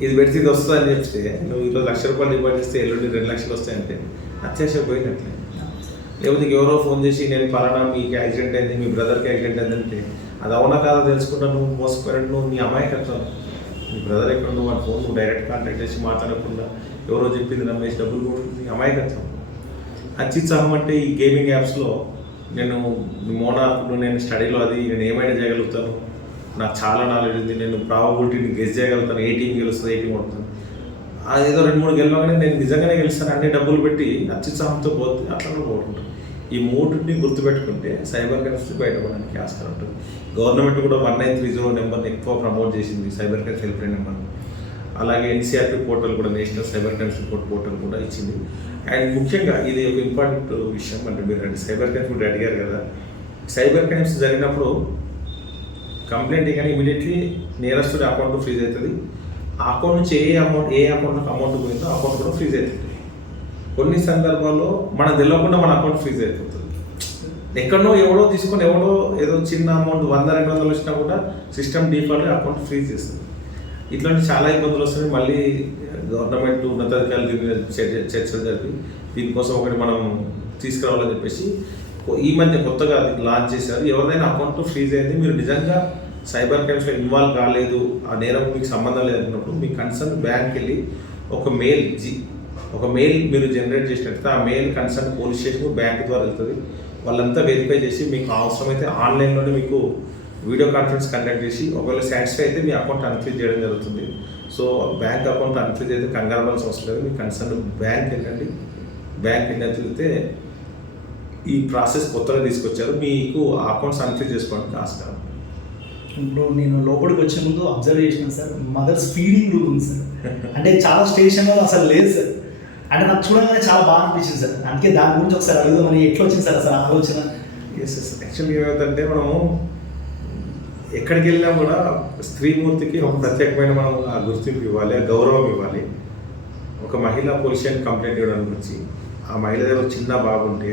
ఇది పెడితే ఇది వస్తుందని చెప్తే నువ్వు ఈరోజు ₹1,00,000 డిపాజిట్ చేస్తే ఎల్లుండి 2 లక్షలు వస్తాయంటే అత్యాశ పోయినట్లే. లేకపోతే ఎవరో ఫోన్ చేసి నేను పలానా మీకు యాక్సిడెంట్ అయింది, మీ బ్రదర్కి యాక్సిడెంట్ అయిందంటే అది అవునా కాదో తెలుసుకుంటా నువ్వు మోసపోయినట్టు నువ్వు నీ అమాయకత్వం. నీ బ్రదర్ ఎక్కడ నువ్వు వాళ్ళ ఫోన్ నువ్వు డైరెక్ట్ కాంటాక్ట్ చేసి మాట్లాడకుండా ఎవరో చెప్పింది నమ్మేసి డబ్బులు కొడుతుంది, అమాయకత్వం. అత్యుత్సాహం అంటే ఈ గేమింగ్ యాప్స్లో నేను నేను స్టడీలో అది నేను ఏమైనా చేయగలుగుతాను, నాకు చాలా నాలెడ్జ్ ఉంది, నేను ప్రాబబిలిటీని గెస్ చేయగలుగుతాను, ఏ టీం గెలుస్తుంది, ఏ టీం కొడుతుంది, అది ఏదో 2-3 గెలవగానే నేను నిజంగానే గెలుస్తాను అన్ని డబ్బులు పెట్టి అత్యుత్సాహంతో పోతే అట్లా పోతుంటాను. ఈ 3ని గుర్తుపెట్టుకుంటే సైబర్ క్రైమ్స్ బయటపడడానికి ఆస్కారం ఉంటుంది. గవర్నమెంట్ కూడా 1930 నెంబర్ని ఎక్కువ ప్రమోట్ చేసింది, cyber crimes help line number. అలాగే ఎన్సీఆర్పీ పోర్టల్ కూడా, national cyber crimes report portal కూడా ఇచ్చింది. అండ్ ముఖ్యంగా ఇది ఒక ఇంపార్టెంట్ విషయం. అంటే మీరు సైబర్ క్రైమ్స్ కూడా అడిగారు కదా, సైబర్ క్రైమ్స్ జరిగినప్పుడు కంప్లైంట్ కానీ ఇమీడియట్లీ నేరస్తుడి అకౌంట్ ఫ్రీజ్ అవుతుంది. ఆ అకౌంట్ నుంచి ఏ అకౌంట్కి అమౌంట్ పోయిందో అకౌంట్ కూడా ఫ్రీజ్ అవుతుంది. కొన్ని సందర్భాల్లో మనం తెలియకుండా మన అకౌంట్ ఫ్రీజ్ అయిపోతుంది. ఎక్కడో ఎవడో తీసుకొని ఏదో చిన్న అమౌంట్ 100-200 వచ్చినా కూడా సిస్టమ్ డిఫాల్ట్ అకౌంట్ ఫ్రీజ్ చేస్తుంది. ఇట్లాంటి చాలా ఇబ్బందులు వస్తున్నాయి. మళ్ళీ గవర్నమెంట్ ఉన్నతాధికారులు దీని మీద చర్చలు జరిపి దీనికోసం ఒకటి మనం తీసుకురావాలని చెప్పేసి ఈ మధ్య కొత్తగా అది లాంచ్ చేశారు. ఎవరిదైనా అకౌంట్ ఫ్రీజ్ అయింది, మీరు నిజంగా సైబర్ క్రైమ్స్లో ఇన్వాల్వ్ కాలేదు, ఆ నేరం మీకు సంబంధం లేదన్నప్పుడు మీ కన్సర్న్ బ్యాంక్కి వెళ్ళి ఒక మెయిల్ మీరు జనరేట్ చేసినట్టు ఆ mail concern police station bank ద్వారా వెళ్తుంది. వాళ్ళంతా వెరిఫై చేసి మీకు అవసరమైతే ఆన్లైన్లోనే మీకు వీడియో కాన్ఫరెన్స్ కండక్ట్ చేసి ఒకవేళ సాటిస్ఫై అయితే మీ అకౌంట్ అన్ఫ్రీజ్ చేయడం జరుగుతుంది. సో బ్యాంక్ అకౌంట్ అన్ఫ్రీజ్ అయితే కంగారు పడాల్సిన అవసరం లేదు. మీ కన్సర్న్ బ్యాంక్ వెళ్ళండి. బ్యాంక్ వెళ్ళితే ఈ ప్రాసెస్ కొత్తగా తీసుకొచ్చారు, మీకు అకౌంట్స్ అన్ఫ్రీజ్ చేసుకోవడానికి ఆస్కారం. ఇప్పుడు నేను లోపలికి వచ్చే ముందు అబ్జర్వ్ చేసినాను సార్, మదర్స్ ఫీడింగ్ రూమ్ ఉంది సార్. అంటే చాలా స్టేషన్లో అసలు లేదు సార్. అంటే నాకు చూడగానే చాలా బాగా అనిపించింది సార్. అందుకే దాని గురించి ఒకసారి అడుగుదామని. ఎట్లా వచ్చింది సార్ అసలు ఆలోచన? ఎస్ యాక్చువల్లీ ఏమవుతుందంటే మనము ఎక్కడికి వెళ్ళినా కూడా స్త్రీమూర్తికి ఒక ప్రత్యేకమైన మనం ఆ గుర్తింపు ఇవ్వాలి, ఆ గౌరవం ఇవ్వాలి. ఒక మహిళ పోలీస్ స్టేషన్ కంప్లైంట్ ఇవ్వడానికి వచ్చి ఆ మహిళ దగ్గర చిన్న బాబు ఉంటే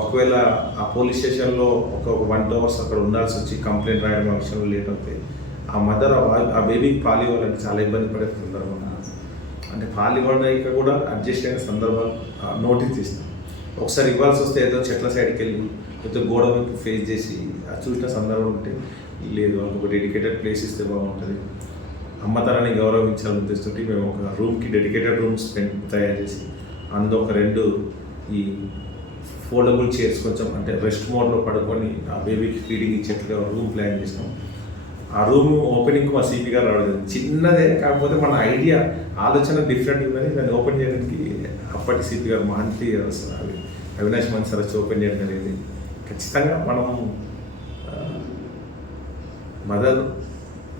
ఒకవేళ ఆ పోలీస్ స్టేషన్లో ఒక 1 hours అక్కడ ఉండాల్సి వచ్చి కంప్లైంట్ రాయడం ఆ విషయంలో లేట్ అవుతాయి, ఆ మదర్ ఆ బేబీకి పాలు ఇవ్వాలంటే చాలా ఇబ్బంది పడే సందర్భం. అంటే పాలు ఇవ్వడానికి కూడా అడ్జస్ట్ అయిన సందర్భాలు నోటీస్ చేస్తాం. ఒకసారి ఇవ్వాల్సి వస్తే ఏదో చెట్ల సైడ్కి వెళ్ళి లేకపోతే గోడ వైపు ఫేస్ చేసి చూసిన సందర్భం ఉంటే లేదు, ఒక డెడికేటెడ్ ప్లేస్ ఇస్తే బాగుంటుంది. అమ్మతరాన్ని గౌరవించాలని ఉద్దేశంతో మేము ఒక రూమ్కి డెడికేటెడ్ రూమ్స్ తయారు చేసి అందులో ఒక 2 ఈ ఫోల్డబుల్ చైర్స్ కొంచెం అంటే రెస్ట్ మోడ్లో పడుకొని ఆ బేబీకి ఫీడింగ్ ఇచ్చేట్టుగా రూమ్ ప్లాన్ చేసినాం. ఆ రూమ్ ఓపెనింగ్ మా సిపి గారు రావడం చిన్నదే, కాకపోతే మన ఆలోచన డిఫరెంట్ ఉందని దాన్ని ఓపెన్ చేయడానికి అప్పటి సిపి గారు మంత్రి అవినాష్ మంత్రి సార్ వచ్చి ఓపెన్ చేయడం జరిగింది. ఖచ్చితంగా మనం మదర్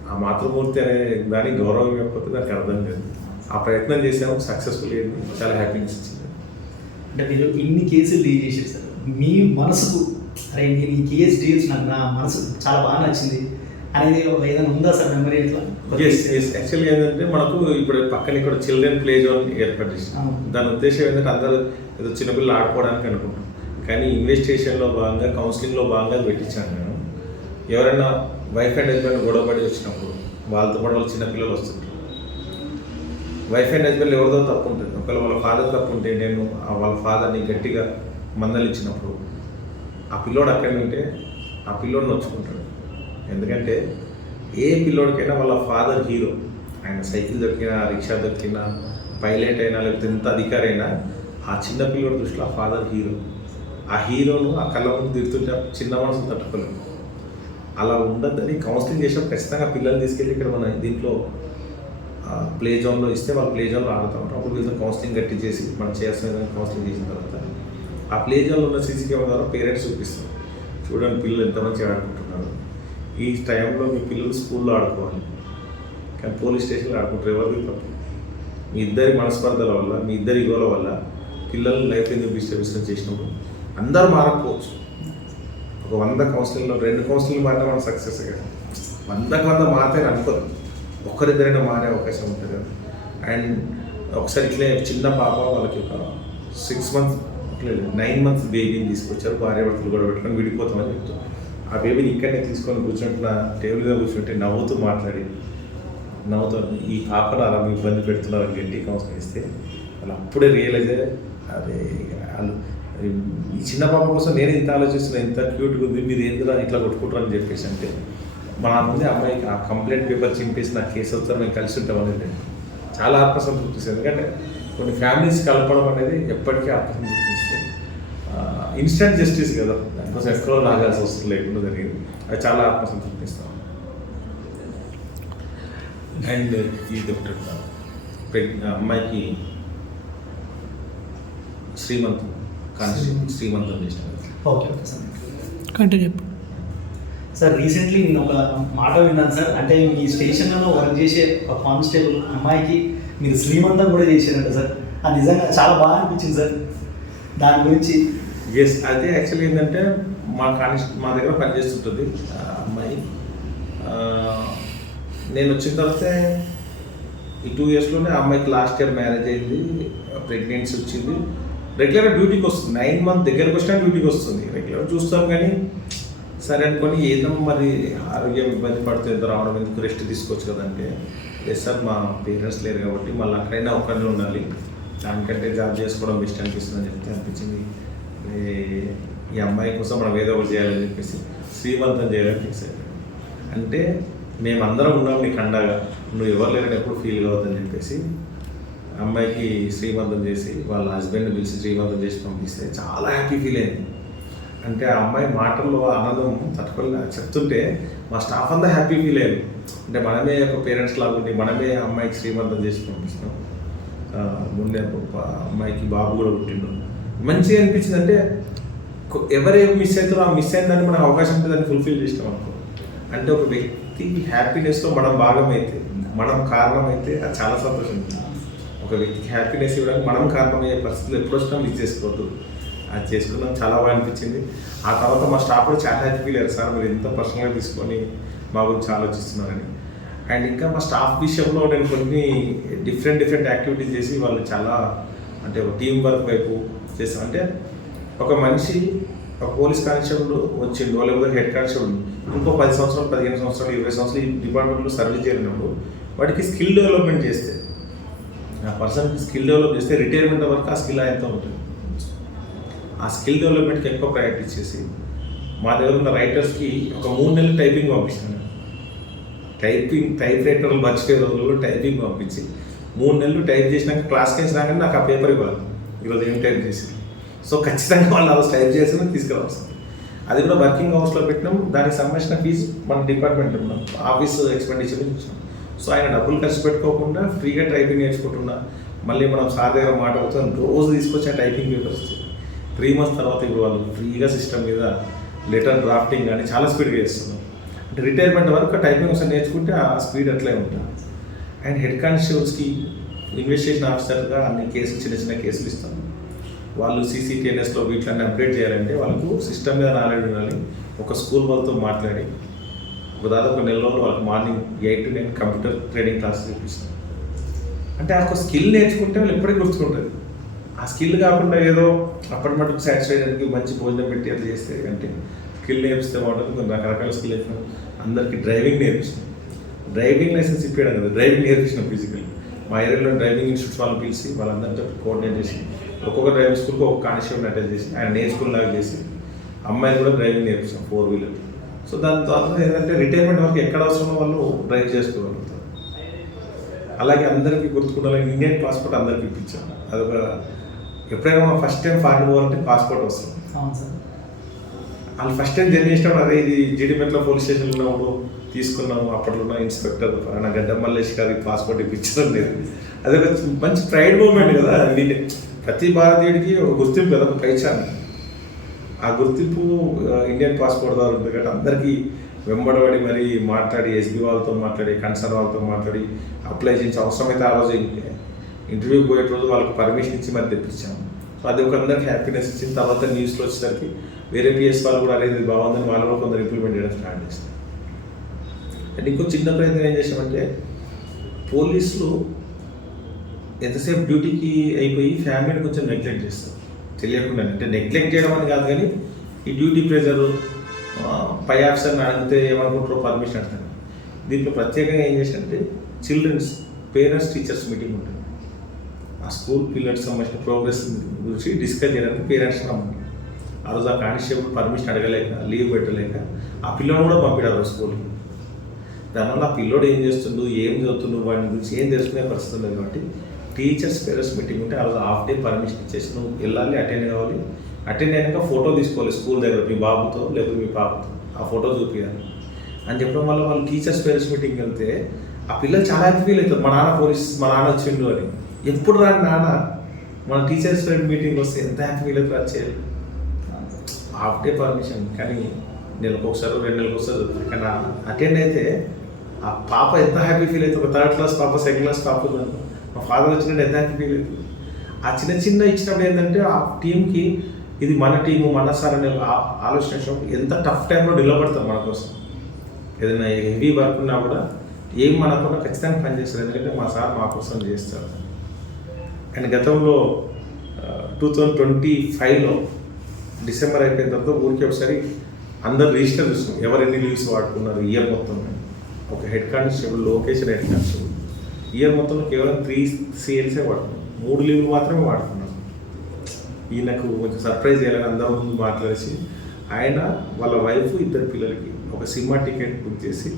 ఆ మాతృమూర్తి అనే దానికి గౌరవం ఇవ్వకపోతే దానికి అర్థం లేదు. ఆ ప్రయత్నం చేసాము, సక్సెస్ఫుల్ అయింది, చాలా హ్యాపీనెస్ ఇచ్చింది. అంటే మీరు ఇన్ని కేసులు డీల్ చేశారు సార్, మీ మనసుకు అరే నేను ఈ కేసు డీల్స్ నాకు నా మనసు చాలా బాగా నచ్చింది అనేది ఏదైనా ఉందా సార్ మెమరీ? ఎట్లా? యాక్చువల్గా ఏంటంటే మనకు ఇప్పుడు పక్కన ఇక్కడ చిల్డ్రన్ ప్లే జోన్ ఏర్పాటు చేసాం. దాని ఉద్దేశం ఏంటంటే అందరూ ఏదో చిన్నపిల్లలు ఆడుకోవడానికి అనుకుంటాం, కానీ ఇన్వెస్టిగేషన్లో భాగంగా కౌన్సిలింగ్లో భాగంగా పెట్టించాను నేను. ఎవరైనా వైఫ్ అండ్ హస్బెండ్ గొడవపడి వచ్చినప్పుడు వాళ్ళతో పాటు వాళ్ళు చిన్నపిల్లలు వస్తుంటారు. వైఫ్ అండ్ హస్బెండ్ ఎవరిదో తప్పు ఉంటుంది, ఒకవేళ వాళ్ళ ఫాదర్ తప్పు ఉంటే నేను వాళ్ళ ఫాదర్ని గట్టిగా మందలిచ్చినప్పుడు ఆ పిల్లోడు అక్కడి ఉంటే ఆ పిల్లోడిని నొచ్చుకుంటాడు. ఎందుకంటే ఏ పిల్లోడికైనా వాళ్ళ ఫాదర్ హీరో. ఆయన సైకిల్ దొరికినా, రిక్షా దొరికినా, పైలట్ అయినా, లేకపోతే ఎంత అధికారి అయినా ఆ చిన్న పిల్లోడి దృష్టిలో ఆ ఫాదర్ హీరో. ఆ హీరోను ఆ కళ్ళ ముందు తిరుగుతుంటే చిన్న మనసు తట్టుకోలేము. అలా ఉండద్దని కౌన్సిలింగ్ చేసినప్పుడు ఖచ్చితంగా పిల్లల్ని తీసుకెళ్ళి ఇక్కడ మన దీంట్లో ప్లే జోన్లో ఇస్తే వాళ్ళు ప్లే జోన్లో ఆడుతూ ఉంటారు. అప్పుడు వీళ్ళతో కౌన్సిలింగ్ గట్టి చేసి మనం చేయాల్సిన విధంగా కౌన్సిలింగ్ చేసిన తర్వాత ఆ ప్లే జోన్లో ఉన్న సీసీ కెమెరా ద్వారా పేరెంట్స్ చూపిస్తారు, చూడండి పిల్లలు ఎంత మంచిగా ఆడుకుంటున్నారు, ఈ టైంలో మీ పిల్లలు స్కూల్లో ఆడుకోవాలి కానీ పోలీస్ స్టేషన్లో ఆడుకుంటారు. ఎవరికి తప్పు? మీ ఇద్దరి మనస్పర్ధల వల్ల, మీ ఇద్దరి ఇగోల వల్ల పిల్లలు లైఫ్ ఎందుకు డిస్టర్బెన్స్ చేసినప్పుడు అందరూ మారకపోవచ్చు. ఒక 100 కౌన్సిలింగ్లో 2 కౌన్సిలింగ్ మారినా మనం సక్సెస్ కదా. 100 మారితే అనుకోదు, ఒక్కరిద్దరైనా మారే అవకాశం ఉంటుంది కదా. అండ్ ఒకసారి ఇట్లే చిన్న పాప వాళ్ళకి ఒక 6 months 9 months బేబీని తీసుకొచ్చారు, భార్య భర్తలు కూడా పెట్టుకొని విడిపోతామని చెప్తారు. ఆ బేబీని ఇక్కడనే తీసుకొని కూర్చుంటున్న టేబుల్ మీద కూర్చుంటే నవ్వుతూ మాట్లాడి ఈ పాపను అలా ఇబ్బంది పెడుతున్నారని గట్టి కౌన్సిలింగ్ ఇస్తే వాళ్ళు అప్పుడే రియలైజ్ అయ్యి అదే వాళ్ళు ఈ చిన్న పాప కోసం నేను ఇంత ఆలోచిస్తున్నా, ఇంత క్యూట్గా ఉంది, మీరు ఎందుకు ఇట్లా కొట్టుకుంటారు అని చెప్పేసి అంటే మన ముందే అమ్మాయికి ఆ కంప్లైంట్ పేపర్ చింపేసి నాకు కేసు అవుతారు మేము కలిసి ఉంటామని చాలా ఆత్మసంతృప్తి ఇస్తుంది. ఎందుకంటే కొన్ని ఫ్యామిలీస్ కలపడం అనేది ఎప్పటికీ ఆత్మసంతృప్తి ఇస్తుంది. ఇన్స్టెంట్ జస్టిస్ కదా, దానికోసం ఎక్కడో లాగాల్సి వస్తుంది లేకుండా జరిగింది, అది చాలా ఆత్మసంతృప్తి ఇస్తాం. అండ్ ఇది ఒకటి అమ్మాయికి శ్రీమంతం శ్రీమంతం చేసిన. Okay sir, continue. Sir recently నేను ఒక మాట విన్నాను సార్, అంటే మీ స్టేషన్లో వర్క్ చేసే ఒక కానిస్టేబుల్ అమ్మాయికి మీరు శ్రీమంతం కూడా చేశారంట సార్. అది నిజంగా చాలా బాగా అనిపించింది సార్, దాని గురించి. ఎస్, అదే యాక్చువల్లీ ఏంటంటే మా దగ్గర పనిచేస్తుంటుంది అమ్మాయి. నేను వచ్చిన తర్వాత ఈ 2 yearsలోనే అమ్మాయికి లాస్ట్ ఇయర్ మ్యారేజ్ అయింది, ప్రెగ్నెన్సీ వచ్చింది. రెగ్యులర్గా డ్యూటీకి వస్తుంది, 9 months దగ్గరకు వచ్చినా డ్యూటీకి వస్తుంది. రెగ్యులర్ చూస్తాం కానీ సరే అనుకొని ఏదో మరి ఆరోగ్యం ఇబ్బంది పడుతుంది రావడం, ఎందుకు రెస్ట్ తీసుకోవచ్చు కదంటే ఎస్ సార్ మా పేరెంట్స్ లేరు కాబట్టి మళ్ళీ అక్కడైనా ఒక్కరిని ఉండాలి, దానికంటే జాబ్ చేసుకోవడం బెస్ట్ అనిపిస్తుంది అని చెప్తే అనిపించింది ఈ అమ్మాయి కోసం మనం ఏదో ఒకటి చేయాలని చెప్పేసి శ్రీమంతం చేయాలని ఫిక్స్ అయిపోయాం. అంటే మేమందరం ఉన్నాం నీకు అండగా, నువ్వు ఎవరు లేరని ఎప్పుడు ఫీల్ కావద్దని చెప్పేసి అమ్మాయికి శ్రీమంతం చేసి వాళ్ళ హస్బెండ్ని పిలిచి శ్రీమంతం చేసి పంపిస్తే చాలా హ్యాపీ ఫీల్ అయింది. అంటే ఆ అమ్మాయి మాటల్లో ఆనందం తట్టుకోలే, చెప్తుంటే మా స్టాఫ్ అంతా హ్యాపీ ఫీల్ అయ్యారు. అంటే మనమే ఒక పేరెంట్స్ లాగా ఉండి మనమే అమ్మాయికి శ్రీమంతం చేసి పంపిస్తాం. ముందే అమ్మాయికి బాబు కూడా పుట్టిండు, మంచిగా అనిపించింది. అంటే ఎవరేమి మిస్ అవుతారో ఆ మిస్ అయిందని మనకు అవకాశం ఉంటే దాన్ని ఫుల్ఫిల్ చేసినాం అనుకో. అంటే ఒక వ్యక్తి హ్యాపీనెస్లో మనం భాగమైతే, మనం కారణమైతే అది చాలా సంతోషం ఉంటుంది. ఒక వ్యక్తికి హ్యాపీనెస్ ఇవ్వడానికి మనం కారణమయ్యే పరిస్థితులు ఎప్పుడు వచ్చినా మిస్ చేసుకోవద్దు. అది చేసుకున్నాం, చాలా బాగా అనిపించింది. ఆ తర్వాత మా స్టాఫ్ కూడా చాలా హ్యాపీ ఫీల్ అయ్యారు, సార్ మీరు ఎంత పర్సనల్గా తీసుకొని మా గురించి ఆలోచిస్తున్నారని. అండ్ ఇంకా మా స్టాఫ్ విషయంలో నేను కొన్ని డిఫరెంట్ యాక్టివిటీస్ చేసి వాళ్ళు చాలా అంటే టీం వర్క్ వైపు చేస్తాం. అంటే ఒక మనిషి ఒక పోలీస్ కానిస్టేబుల్ వచ్చిండు, లేకపోతే హెడ్ కానిస్టేబుల్ ఇంకో 10 సంవత్సరాలు 15 సంవత్సరాలు 20 సంవత్సరాలు ఈ డిపార్ట్మెంట్లో సర్వీస్ చేయనప్పుడు వాడికి స్కిల్ డెవలప్మెంట్ చేస్తే, ఆ పర్సన్కి స్కిల్ డెవలప్ చేస్తే రిటైర్మెంట్ వరకు ఆ స్కిల్ ఆయనతో ఉంటుంది. ఆ స్కిల్ డెవలప్మెంట్కి ఎక్కువ ప్రయారిటీ ఇచ్చేసి మా దగ్గర ఉన్న రైటర్స్కి ఒక 3 నెలలు టైపింగ్ పంపిస్తాను. టైప్ రైటర్లు మర్చిపోయే రోజుల్లో టైపింగ్ పంపించి 3 నెలలు టైప్ చేసినాక క్లాస్కి వచ్చినాక నాకు ఆ పేపర్ ఇవ్వాలి, ఈరోజు ఏం టైప్ చేసి. సో ఖచ్చితంగా వాళ్ళు అలా టైప్ చేసి తీసుకురావాల్సింది. అది కూడా వర్కింగ్ అవర్స్లో పెట్టినాం, దానికి సంబంధించిన ఫీజు మన డిపార్ట్మెంట్ ఉన్నాం, ఆఫీస్ ఎక్స్పెండిచర్ చూసాం. సో ఆయన డబ్బులు ఖర్చు పెట్టుకోకుండా ఫ్రీగా టైపింగ్ నేర్చుకుంటున్నా. మళ్ళీ మనం సార్ దగ్గర మాట అవుతాం, రోజు తీసుకొచ్చే టైపింగ్ పేపర్స్ 3 months తర్వాత ఇప్పుడు వాళ్ళు ఫ్రీగా సిస్టమ్ మీద లెటర్ డ్రాఫ్టింగ్ కానీ చాలా స్పీడ్గా చేస్తున్నాం. అంటే రిటైర్మెంట్ వరకు టైపింగ్ ఒకసారి నేర్చుకుంటే ఆ స్పీడ్ అట్లే ఉంటుంది. అండ్ హెడ్ కానిస్టేబుల్స్కి ఇన్వెస్టిగేషన్ ఆఫీసర్గా అన్ని కేసులు చిన్న కేసులు ఇస్తాం. వాళ్ళు CCTNSలో వీటిని అప్డేట్ చేయాలంటే వాళ్ళకు సిస్టమ్ మీద నాలెడ్జ్ ఉండాలి. ఒక స్కూల్ వాళ్ళతో మాట్లాడి దాదాపు 1 నెల రోజులు వాళ్ళకి morning 8 to 9 computer training classes చూపిస్తాం. అంటే ఆ ఒక స్కిల్ నేర్చుకుంటే వాళ్ళు ఎప్పటికీ గుర్తుకుంటుంది. ఆ స్కిల్ కాకుండా ఏదో అప్పటి మటుకు సాటిస్ఫై అయ్యడానికి మంచి భోజనం పెట్టి అట్లా చేస్తే అంటే స్కిల్ నేర్పిస్తే బాగుంటుంది. కొన్ని రకరకాల స్కిల్ నేర్పినాం. అందరికీ డ్రైవింగ్ నేర్పిస్తాం, డ్రైవింగ్ లైసెన్స్ ఇప్పించడం కదా, డ్రైవింగ్ నేర్పించినాం ఫిజికల్. మా ఏరియాలో డ్రైవింగ్ ఇన్స్టిట్యూట్స్ వాళ్ళు పిలిచి వాళ్ళందరితో కోఆర్డినేట్ చేసి ఒక్కొక్క డ్రైవింగ్ స్కూల్కి ఒక కానిస్టేబుల్ అటెండ్ చేసి ఆయన నేర్చుకునేలాగా చేసి అమ్మాయిలు కూడా డ్రైవింగ్ నేర్పిస్తాం 4-wheeler. సో దాని తర్వాత ఏంటంటే రిటైర్మెంట్ వరకు ఎక్కడ అవసరమో వాళ్ళు డ్రైవ్ చేసుకోగలుగుతారు. అలాగే అందరికీ గుర్తుకుండాలని ఇండియన్ పాస్పోర్ట్ అందరికీ ఇప్పించాం. అదొక ఎప్పుడైనా మనం ఫస్ట్ టైం ఫారిన్ పోవాలంటే పాస్పోర్ట్ వస్తుంది. అవును సార్. వాళ్ళు ఫస్ట్ టైం జర్నీ చేసినప్పుడు అదే ఇది జీడిమెట్ల పోలీస్ స్టేషన్లో ఉన్నప్పుడు తీసుకున్నాము, అప్పట్లో ఉన్న ఇన్స్పెక్టర్ నా గడ్డం మల్లేష్ గారికి పాస్పోర్ట్ ఇప్పించడం లేదు. అదే ఒక మంచి ప్రైడ్ మూమెంట్ కదా. దీన్ని ప్రతి భారతీయుడికి ఒక గుర్తింపు కదా, ఒక పైచాన్. ఆ గుర్తింపు ఇండియన్ పాస్పోర్ట్ ద్వారా ఉంటుంది కాబట్టి అందరికీ వెంబడబడి మరి మాట్లాడి ఎస్బీ వాళ్ళతో మాట్లాడి కన్సర్న్ వాళ్ళతో మాట్లాడి అప్లై చేసి అవసరమైతే ఆ రోజు ఇంటర్వ్యూకి పోయే రోజు వాళ్ళకి పర్మిషన్ ఇచ్చి మరి తెప్పించాము. సో అది ఒక అందరికి హ్యాపీనెస్ ఇచ్చిన తర్వాత న్యూస్లో వచ్చేసరికి వేరే పిఎస్ వాళ్ళు కూడా అనేది బాగుందని వాళ్ళు కూడా కొందరు ఇంప్లిమెంట్ చేయడం స్టార్ట్ చేస్తారు. అండ్ ఇంకో చిన్న ప్రయత్నం ఏం చేసామంటే పోలీసులు ఎంతసేపు డ్యూటీకి అయిపోయి ఫ్యామిలీని కొంచెం నెగ్లెక్ట్ చేస్తారు తెలియకుండా. అంటే నెగ్లెక్ట్ చేయడం అని కాదు కానీ ఈ డ్యూటీ ప్రెజరు పై ఆఫీసర్ని అడిగితే ఏమనుకుంటారో పర్మిషన్ అంటారు. దీంట్లో ప్రత్యేకంగా ఏం చేశారంటే చిల్డ్రన్స్ పేరెంట్స్ టీచర్స్ మీటింగ్ ఉంటుంది. ఆ స్కూల్ పిల్లలకి సంబంధించిన ప్రోగ్రెస్ గురించి డిస్కస్ చేయడానికి పేరెంట్స్ రమ్మంటారు. ఆ రోజు ఆ కానిస్టేబుల్ పర్మిషన్ అడగలేక లీవ్ పెట్టలేక ఆ పిల్లోడు కూడా పంపించారు స్కూల్కి. దానివల్ల ఆ పిల్లోడు ఏం చేస్తుండు, ఏం చదువుతుండు, వాడి గురించి ఏం తెలుసుకునే పరిస్థితి లేదు. కాబట్టి టీచర్స్ పేరెంట్స్ మీటింగ్ ఉంటే ఆ రోజు హాఫ్ డే పర్మిషన్ ఇచ్చేసి నువ్వు వెళ్ళాలి, అటెండ్ కావాలి. అటెండ్ అయినాక ఫోటో తీసుకోవాలి స్కూల్ దగ్గర మీ బాబుతో లేకపోతే మీ పాపతో, ఆ ఫోటో చూపించాలి అని చెప్పడం వల్ల వాళ్ళు టీచర్స్ పేరెంట్స్ మీటింగ్కి వెళ్తే ఆ పిల్లలు చాలా హ్యాపీ ఫీల్ అవుతారు. మా నాన్న వచ్చిండు అని. ఎప్పుడు రాని నాన్న మన టీచర్స్ మీటింగ్ వస్తే ఎంత హ్యాపీ ఫీల్ అవుతారు వచ్చేయాలి. హాఫ్ డే పర్మిషన్ కానీ నెలకు ఒకసారి 2 నెలలకు ఒకసారి దొరుకుతుంది. కానీ అటెండ్ అయితే ఆ పాప ఎంత హ్యాపీ ఫీల్ అవుతుంది. ఒక 3rd క్లాస్ పాప 2nd క్లాస్ పాప ఉందనుకో, మా ఫాదర్ వచ్చినట్టు ఎంత హ్యాపీ ఫీల్ అవుతుంది. ఆ చిన్న ఇచ్చినప్పుడు ఏంటంటే ఆ టీంకి ఇది మన టీము మన సార్ అనే ఆలోచన ఎంత టఫ్ టైంలో నిలబడతాం మన కోసం. ఏదైనా హెవీ వర్క్ ఉన్నా కూడా ఏం మనకుండా ఖచ్చితంగా పనిచేస్తారు. ఎందుకంటే మా సార్ మా కోసం చేస్తారు. అండ్ గతంలో 2025లో డిసెంబర్ అయిపోయిన తర్వాత ఊరికి ఒకసారి అందరు రిజిస్టర్ చూస్తున్నాం ఎవరు ఎన్ని లీవ్స్ వాడుకున్నారు ఇయర్ మొత్తం. ఒక head constable location head constable year మొత్తంలో కేవలం 3 CLసే వాడుకున్నాం, 3 లీవ్లు మాత్రమే వాడుకున్నాం. ఈయనకు కొంచెం సర్ప్రైజ్ చేయాలని అందరూ ముందు మాట్లాడేసి ఆయన వాళ్ళ వైఫ్ 2 పిల్లలకి ఒక సినిమా టికెట్ బుక్ చేసి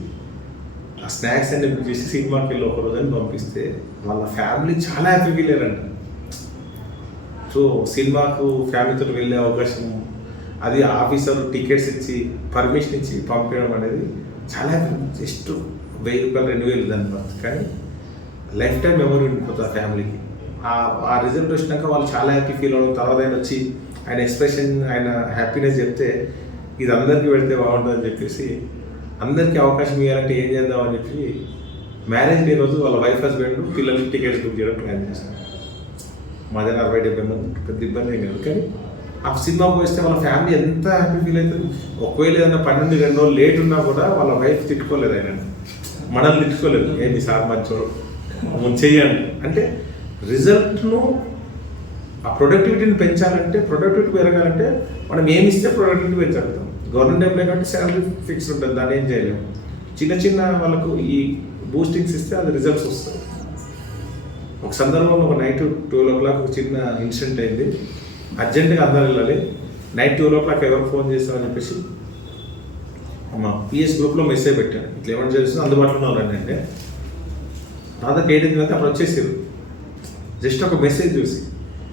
ఆ స్నాక్స్ అన్ని బుక్ చేసి సినిమాకి వెళ్ళి ఒక రోజు అని పంపిస్తే వాళ్ళ ఫ్యామిలీ చాలా హ్యాపీ ఫీల్ అయ్యారంట. సో సినిమాకు ఫ్యామిలీతో వెళ్ళే అవకాశం, అది ఆఫీసర్ టికెట్స్ ఇచ్చి పర్మిషన్ ఇచ్చి పంపించడం అనేది చాలా హ్యాపీ. జస్ట్ 1000 రూపాయలు 2000 దాని పడుతుంది కానీ లైఫ్ టైం మెమరీ ఉండిపోతుంది ఆ ఫ్యామిలీకి. ఆ రిజల్ట్ వచ్చినాక వాళ్ళు చాలా హ్యాపీ ఫీల్ అవ్వడం, తర్వాత ఆయన వచ్చి ఆయన ఎక్స్ప్రెషన్ ఆయన హ్యాపీనెస్ చెప్తే ఇది అందరికీ పెడితే బాగుంటుందని చెప్పేసి అందరికీ అవకాశం ఇవ్వాలంటే ఏం చేద్దామని చెప్పి మ్యారేజ్ డే రోజు వాళ్ళ వైఫ్ హస్బెండ్ పిల్లలకి టికెట్స్ బుక్ చేయడం ప్లాన్ చేశారు. మా దగ్గర 60-70 మంది, పెద్ద ఇబ్బంది ఏం కాదు. కానీ ఆ సినిమాకి వస్తే వాళ్ళ ఫ్యామిలీ ఎంత హ్యాపీ ఫీల్ అవుతుంది. ఒకవేళ ఏదైనా 12 రోజులు లేట్ ఉన్నా కూడా వాళ్ళ వైఫ్ తిట్టుకోలేదు, ఆయన మనల్ని తిట్టుకోలేదు. ఏంటి సార్ మంచోడు చెయ్యండి అంటే రిజల్ట్ను ఆ ప్రొడక్టివిటీని పెంచాలంటే, ప్రొడక్టివిటీ పెరగాలంటే మనం ఏమి ఇస్తే ప్రొడక్టివిటీ పెంచగలుగుతాం. గవర్నమెంట్ ఎంప్లాయ్ కాబట్టి శాలరీ ఫిక్స్ ఉంటుంది, దాన్ని ఏం చేయలేము. చిన్న వాళ్ళకు ఈ బూస్టింగ్స్ ఇస్తే అది రిజల్ట్స్ వస్తాయి. ఒక సందర్భంలో ఒక నైట్ 12 o'clock ఒక చిన్న ఇన్సిడెంట్ అయింది. అర్జెంటుగా అందరూ వెళ్ళాలి. నైట్ 12 o'clock ఎవరు ఫోన్ చేస్తామని చెప్పేసి మా పిఎస్ గ్రూప్లో మెసేజ్ పెట్టాను, ఇట్లా ఏమైనా చేస్తుంది అందుబాటులో ఉన్నారండి అంటే. తర్వాత డేట్ అయిన తర్వాత అప్పుడు వచ్చేసారు. జస్ట్ ఒక మెసేజ్ చూసి,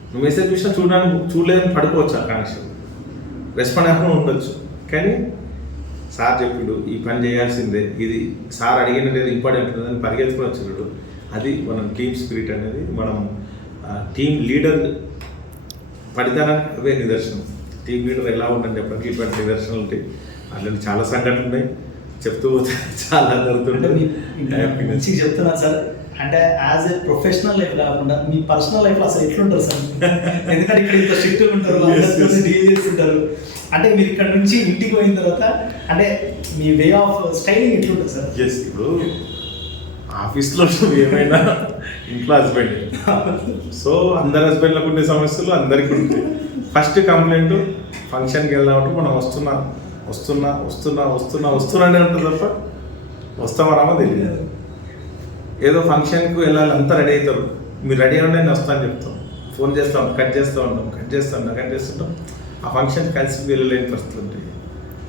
నువ్వు మెసేజ్ చూసినా చూడలేదని పడుకోవచ్చు. ఆ కానిస్టేబుల్ రెస్పాండ్ అవ్వకుండా ఉండొచ్చు. కానీ సార్ చెప్పిండు ఈ పని చేయాల్సిందే, ఇది సార్ అడిగినట్టు ఇంపార్టెంట్ ఉంటుందని పరిగెత్తుకుని వచ్చాడు. అది మనం టీమ్ స్పిరిట్ అనేది, మనం టీమ్ లీడర్ పడితనానికి అవే నిదర్శనం. టీమ్ లీడర్ ఎలా ఉంటుందని చెప్పడానికి ఇటువంటి నిదర్శనాలు ఉంటాయి. అలాంటి చాలా సంఘటనలు ఉన్నాయి, చెప్తూ పోతే చాలా జరుగుతుంటాయి. మంచిగా చెప్తున్నా సార్. అంటే యాజ్ ఏ ప్రొఫెషనల్ లైఫ్ కాకుండా మీ పర్సనల్ లైఫ్లో అసలు ఎట్లుంటారు సార్? ఎందుకంటే ఇక్కడ ఇంత స్ట్రిక్ట్ ఉంటారు, డీల్ చేస్తుంటారు. అంటే మీరు ఇక్కడ నుంచి ఇంటికి పోయిన తర్వాత అంటే మీ వే ఆఫ్ స్టైలింగ్ ఎట్లుంటుంది సార్? ఎస్, ఇప్పుడు ఆఫీస్లో ఏమైనా ఇంట్లో హస్బెండ్, సో అందరి హస్బెండ్లకు ఉండే సమస్యలు అందరికీ ఉంటాయి. ఫస్ట్ కంప్లైంట్ ఫంక్షన్కి వెళ్దామంటే మనం వస్తున్నానే ఉంటుంది తప్ప వస్తామరామో తెలియదు. ఏదో ఫంక్షన్కి వెళ్ళాలి అంతా రెడీ అవుతారు, మీరు రెడీ అవ్వండి నేను వస్తాను చెప్తాం, ఫోన్ చేస్తాం, కట్ చేస్తుంటాం. ఆ ఫంక్షన్ కలిసి వెళ్ళలేని పరిస్థితులు ఉంటాయి.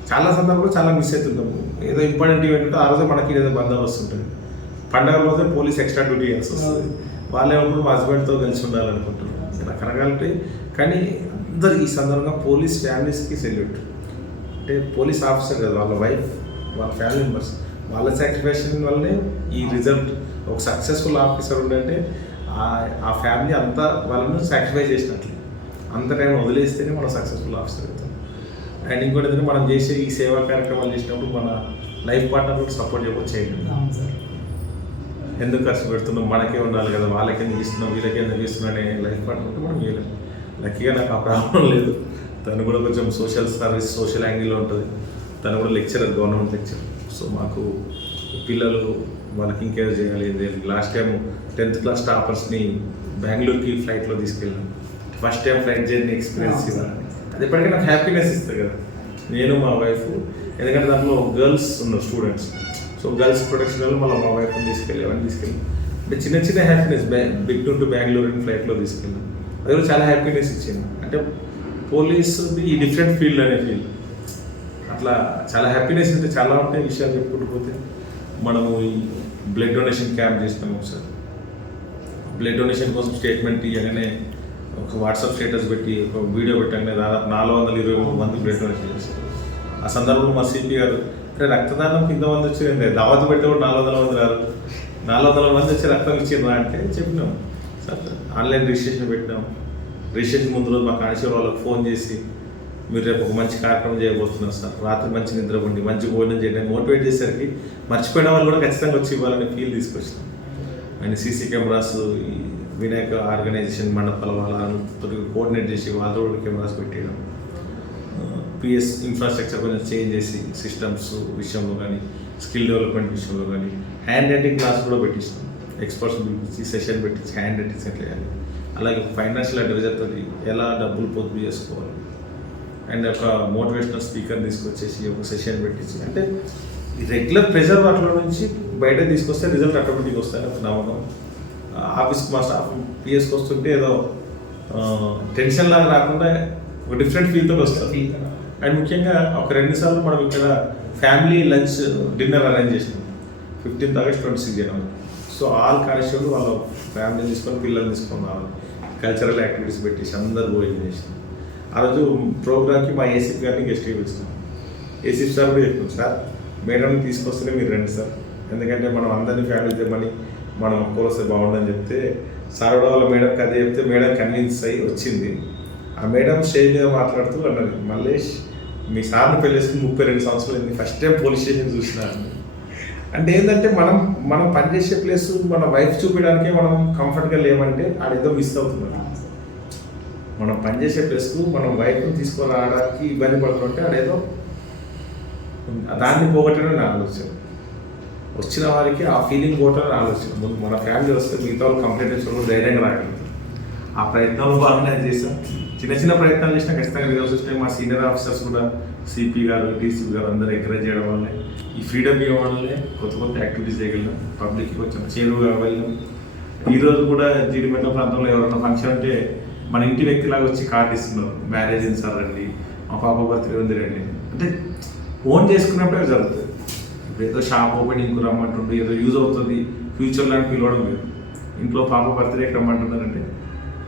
చాలా సందర్భంలో చాలా మిస్ అవుతుంటాము. ఏదో ఇంపార్టెంట్ ఈవెంట్ ఉంటే ఆ రోజే మనకి ఏదో బందోబస్తు ఉంటుంది. పండగ రోజే పోలీస్ ఎక్స్ట్రా డ్యూటీ చేయాల్సి వస్తుంది. వాళ్ళే ఉన్నప్పుడు మా హస్బెండ్తో కలిసి ఉండాలనుకుంటున్నారు. రకరకాలు ఉంటాయి. కానీ అందరు ఈ సందర్భంగా పోలీస్ ఫ్యామిలీస్కి సెల్యూట్. అంటే పోలీస్ ఆఫీసర్ కదా, వాళ్ళ వైఫ్, వాళ్ళ ఫ్యామిలీ మెంబర్స్, వాళ్ళ సాక్రిఫైషన్ వల్లనే ఈ రిజల్ట్. ఒక సక్సెస్ఫుల్ ఆఫీసర్ ఉండంటే ఆ ఫ్యామిలీ అంతా వాళ్ళను సాక్రిఫై చేసినట్లే. అంత టైం వదిలేస్తేనే మనం సక్సెస్ఫుల్ ఆఫీసర్ అవుతాం. అండ్ ఇంకోటి ఏంటంటే మనం చేసే ఈ సేవా కార్యక్రమాలు చేసినప్పుడు మన లైఫ్ పార్ట్నర్ కూడా సపోర్ట్ చేయడం. ఎందుకు ఖర్చు పెడుతున్నాం, మనకే ఉండాలి కదా, వాళ్ళకి ఎందుకు ఇస్తున్నాం, వీళ్ళకి ఎందుకు ఇస్తున్నాం అనే లైఫ్ పార్ట్నర్ ఉంటే మనం చేయలేము. లక్కీగా నాకు ఆ ప్రాబ్లం లేదు. తను కూడా కొంచెం సోషల్ సర్వీస్, సోషల్ యాంగిల్లో ఉంటుంది. తను కూడా లెక్చరర్, గవర్నమెంట్ లెక్చరర్. సో మాకు పిల్లలు వాళ్ళకి ఇంకేదో చేయాలి. లాస్ట్ టైం 10th క్లాస్ టాపర్స్ని బెంగళూరుకి ఫ్లైట్లో తీసుకెళ్ళాను. First time flight journey experience ఇవ్వాలి. అది ఎప్పటికీ నాకు హ్యాపీనెస్ ఇస్తుంది కదా, నేను మా వైఫ్. ఎందుకంటే దాంట్లో గర్ల్స్ ఉన్నారు స్టూడెంట్స్. సో గర్ల్స్ ప్రొటెక్షన్ మళ్ళీ మా వైఫ్ని తీసుకెళ్ళి అంటే చిన్న చిన్న హ్యాపీనెస్. బిగ్ టు బెంగళూరు ఫ్లైట్లో తీసుకెళ్ళాను. అది కూడా చాలా హ్యాపీనెస్ ఇచ్చింది. అంటే పోలీసుది ఈ డిఫరెంట్ ఫీల్డ్ అనే ఫీల్డ్ అట్లా చాలా హ్యాపీనెస్ అంటే చాలా ఉంటాయి విషయాలు చెప్పుకుంటూ పోతే. మనము ఈ బ్లడ్ డొనేషన్ క్యాంప్ చేసినాము ఒకసారి. బ్లడ్ డొనేషన్ కోసం స్టేట్మెంట్ ఇవ్వగానే ఒక వాట్సాప్ స్టేటస్ పెట్టి ఒక వీడియో పెట్టగానే దాదాపు 423 మంది బ్లడ్ డొనేషన్ చేస్తారు. ఆ సందర్భంలో మా సిపి గారు, అంటే రక్తదానం కింద మంది వచ్చింది, దావత్ పెడితే కూడా 400 మంది రారు, 400 మంది వచ్చి రక్తం ఇచ్చిండ్రా అంటే చెప్పినాం. సార్ ఆన్లైన్ రిజిస్ట్రేషన్ పెట్టినాం. రిజిస్ట్రేషన్ ముందు రోజు మా కానిస్టేబుల్ వాళ్ళకి ఫోన్ చేసి, మీరు రేపు ఒక మంచి కార్యక్రమం చేయబోతున్నారు సార్, రాత్రి మంచి నిద్రపోండి, మంచి భోజనం చేయండి, మోటివేట్ చేసేసరికి మర్చిపోయిన వాళ్ళు కూడా ఖచ్చితంగా వచ్చి ఇవ్వాలని ఫీల్ తీసుకొచ్చినాం. అండ్ సీసీ కెమెరాస్, ఈ వినాయక ఆర్గనైజేషన్ మండపాల వాళ్ళతో కోఆర్డినేట్ చేసి వాళ్ళతో కెమెరాస్ పెట్టేయడం, పిఎస్ ఇన్ఫ్రాస్ట్రక్చర్ కొంచెం చేంజ్ చేసి సిస్టమ్స్ విషయంలో కానీ, స్కిల్ డెవలప్మెంట్ విషయంలో కానీ, హ్యాండ్ రైటింగ్ క్లాస్ కూడా పెట్టిస్తాం. ఎక్స్పర్ట్స్ పిలిపించి సెషన్ పెట్టించి హ్యాండ్ రైటింగ్స్ ఎట్లా చేయాలి, అలాగే ఫైనాన్షియల్ అడ్వైజర్తో ఎలా డబ్బులు పొదుపు చేసుకోవాలి, అండ్ ఒక మోటివేషనల్ స్పీకర్ తీసుకొచ్చేసి ఒక సెషన్ పెట్టించి, అంటే ఈ రెగ్యులర్ ప్రెషర్ వాటిలో నుంచి బయట తీసుకొస్తే రిజల్ట్ ఆటోమేటిక్గా వస్తాయని ఒక నమ్మకం. ఆఫీస్కి మా స్టాఫ్ పిఎస్కి వస్తుంటే ఏదో టెన్షన్ లాగా రాకుండా ఒక డిఫరెంట్ ఫీల్తో వస్తుంది. అండ్ ముఖ్యంగా ఒక 2 సార్లు మనం ఇక్కడ ఫ్యామిలీ లంచ్ డిన్నర్ అరేంజ్ చేసినాం 15th August 26 January. So all constable వాళ్ళ ఫ్యామిలీ తీసుకొని పిల్లలు తీసుకొని రావాలి, కల్చరల్ యాక్టివిటీస్ పెట్టేసి అందరు భోజనం చేసినాం. ఆ రోజు ప్రోగ్రామ్కి మా ఏసీపీ గారిని గెస్ట్గా పిలిచినాం. ఏసీపీ సార్ కూడా చెప్పాం, సార్ మేడంని తీసుకొస్తేనే మీరు రండి సార్, ఎందుకంటే మనం అందరినీ ఫ్యామిలీ తెమ్మని మనం ఒక్కరోస్తే బాగుండని చెప్తే, సార్ కూడా వాళ్ళ మేడంకి అదే చెప్తే మేడం కన్విన్స్ అయ్యి వచ్చింది. ఆ మేడం స్టేజ్ మీద మాట్లాడుతూ అన్నది, మల్లేష్ మీ సార్ని పెళ్ళేసుకుని 32 సంవత్సరాలు అయింది, ఫస్ట్ టైం పోలీస్ స్టేషన్ చూసినారు. అంటే ఏంటంటే మనం పనిచేసే ప్లేస్ మన వైఫ్ చూపించడానికే మనం కంఫర్ట్గా లేమంటే ఆడేదో మిస్ అవుతున్నాడు. మనం పనిచేసే ప్లేస్కు మనం వైఫ్ని తీసుకొని రావడానికి ఇబ్బంది పడుతుంటే ఆడేదో దాన్ని పోగొట్టడం నా ఆలోచన. వచ్చిన వారికి ఆ ఫీలింగ్ పోవటం నా ఆలోచన. ముందు మన ఫ్యామిలీ వస్తే మిగతా వాళ్ళు కంప్లైంట్ వచ్చినప్పుడు ధైర్యంగా రాగలుగుతాం. ఆ ప్రయత్నంలో భాగంగా చేసాం. చిన్న చిన్న ప్రయత్నాలు చేసినా ఖచ్చితంగా రిజల్ట్స్ వస్తాయి. మా సీనియర్ ఆఫీసర్స్ కూడా సిపి గారు, డీసీపీ గారు అందరూ ఎంకరేజ్ చేయడం వల్లే, ఈ ఫ్రీడమ్ ఇవ్వడం వల్లే కొత్త యాక్టివిటీస్ చేయగలిగాం, పబ్లిక్కి కొంచెం చేరువుగా వెళ్ళాం. ఈరోజు కూడా జీడిమెట్ల ప్రాంతంలో ఎవరైనా ఫంక్షన్ అంటే మన ఇంటి వ్యక్తిలాగా వచ్చి కార్డు ఇస్తున్నారు, మ్యారేజ్ అయింది సార్ రండి, మా పాప బర్త్డే ఉంది రండి. అంటే ఓన్ చేసుకున్నప్పుడే జరుగుతుంది. ఇప్పుడు ఏదో షాప్ ఓపెనింగ్ రమ్మంటుండే ఏదో యూజ్ అవుతుంది ఫ్యూచర్లో అని పిలవడం లేదు. ఇంట్లో పాప బర్త్డేకి రమ్మంటున్నారంటే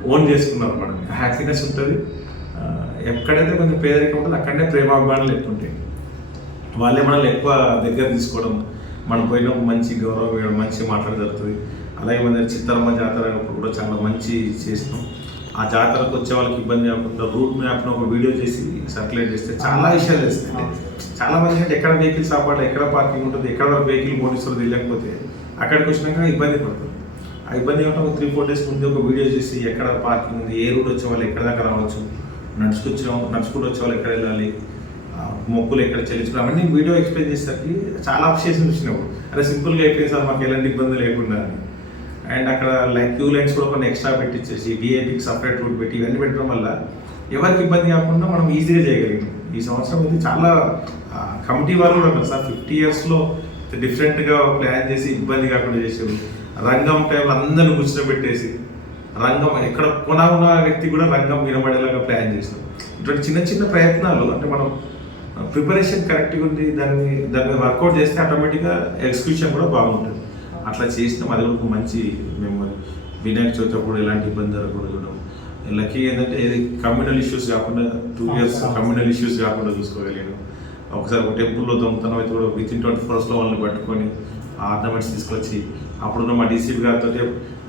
ఓన్ చేసుకున్నారు మనం, హ్యాపీనెస్ ఉంటుంది. ఎక్కడైతే కొంచెం పేదరికం ఉంటుంది అక్కడనే ప్రేమాభిమానాలు ఎక్కువ ఉంటాయి. వాళ్ళే మనల్ని ఎక్కువ దగ్గర తీసుకోవడం, మనం పోయినప్పుడు మంచి గౌరవం ఇవ్వడం, మంచి మాట్లాడడం జరుగుతుంది. అలాగే మన చిత్తరమ్మ జాతర అయినప్పుడు కూడా చాలా మంచి చేసినాం. ఆ జాతరకు వచ్చే వాళ్ళకి ఇబ్బంది కాకుండా రూట్ మ్యాప్ను ఒక వీడియో చేసి సర్క్యులేట్ చేస్తే చాలా విషయాలు తెలుస్తాయి. చాలా మంది అంటే ఎక్కడ వెహికల్స్ ఆపాలి, ఎక్కడ పార్కింగ్ ఉంటుంది, ఎక్కడ వరకు వెహికల్ పోలీసులు తెలియకపోతే అక్కడికి వచ్చినాక ఇబ్బంది పడుతుంది. ఆ ఇబ్బంది ఏమంటే ఒక 3-4 days ముందు ఒక వీడియో చేసి ఎక్కడ పార్కింగ్ ఉంది, ఏ రూట్ వచ్చే వాళ్ళు ఎక్కడ దాకా రావచ్చు, నడుచుకుంటూ వచ్చే వాళ్ళు ఎక్కడ వెళ్ళాలి, మొక్కులు ఎక్కడ చెల్లించుకోవాలి, అవన్నీ వీడియో ఎక్స్ప్లెయిన్ చేసేసరికి చాలా అప్రిషియేషన్ వచ్చినప్పుడు అదే సింపుల్గా అయిపోయింది సార్, మాకు ఎలాంటి ఇబ్బంది లేకుండా అని. అండ్ అక్కడ క్యూ లైన్స్ కూడా కొన్ని ఎక్స్ట్రా పెట్టించేసి విఐపీకి సపరేట్ రూట్ పెట్టి ఇవన్నీ పెట్టడం వల్ల ఎవరికి ఇబ్బంది కాకుండా మనం ఈజీగా చేయగలిగాం. ఈ సంవత్సరం ఇది చాలా కమిటీ వాళ్ళు కూడా ఉన్నారు సార్, 50 yearsలో డిఫరెంట్గా ప్లాన్ చేసి ఇబ్బంది కాకుండా చేసేవారు. రంగం టైంలో అందరిని కూర్చోబెట్టేసి రంగం ఎక్కడ కొన వ్యక్తి కూడా రంగం వినబడేలాగా ప్లాన్ చేస్తాం. ఇటువంటి చిన్న చిన్న ప్రయత్నాలు అంటే మనం ప్రిపరేషన్ కరెక్ట్గా ఉంది, దాని మీద వర్కౌట్ చేస్తే ఆటోమేటిక్గా ఎగ్జిక్యూషన్ కూడా బాగుంటుంది. అట్లా చేసినాం. అది కూడా మంచి మెమరీ. వినాయక చవితి అప్పుడు ఎలాంటి ఇబ్బంది జరగకూడదు. లక్కీ ఏంటంటే ఏది కమ్యూనల్ ఇష్యూస్ కాకుండా 2 ఇయర్స్ కమ్యూనల్ ఇష్యూస్ కాకుండా చూసుకోగలిగాను. ఒకసారి ఒక టెంపుల్లో దొంగతనం అయితే కూడా విత్ ఇన్ 24 hours వాళ్ళని పట్టుకొని ఆ ఆర్నమెంట్స్ తీసుకొచ్చి అప్పుడున్న మా డీసీపీ గారితో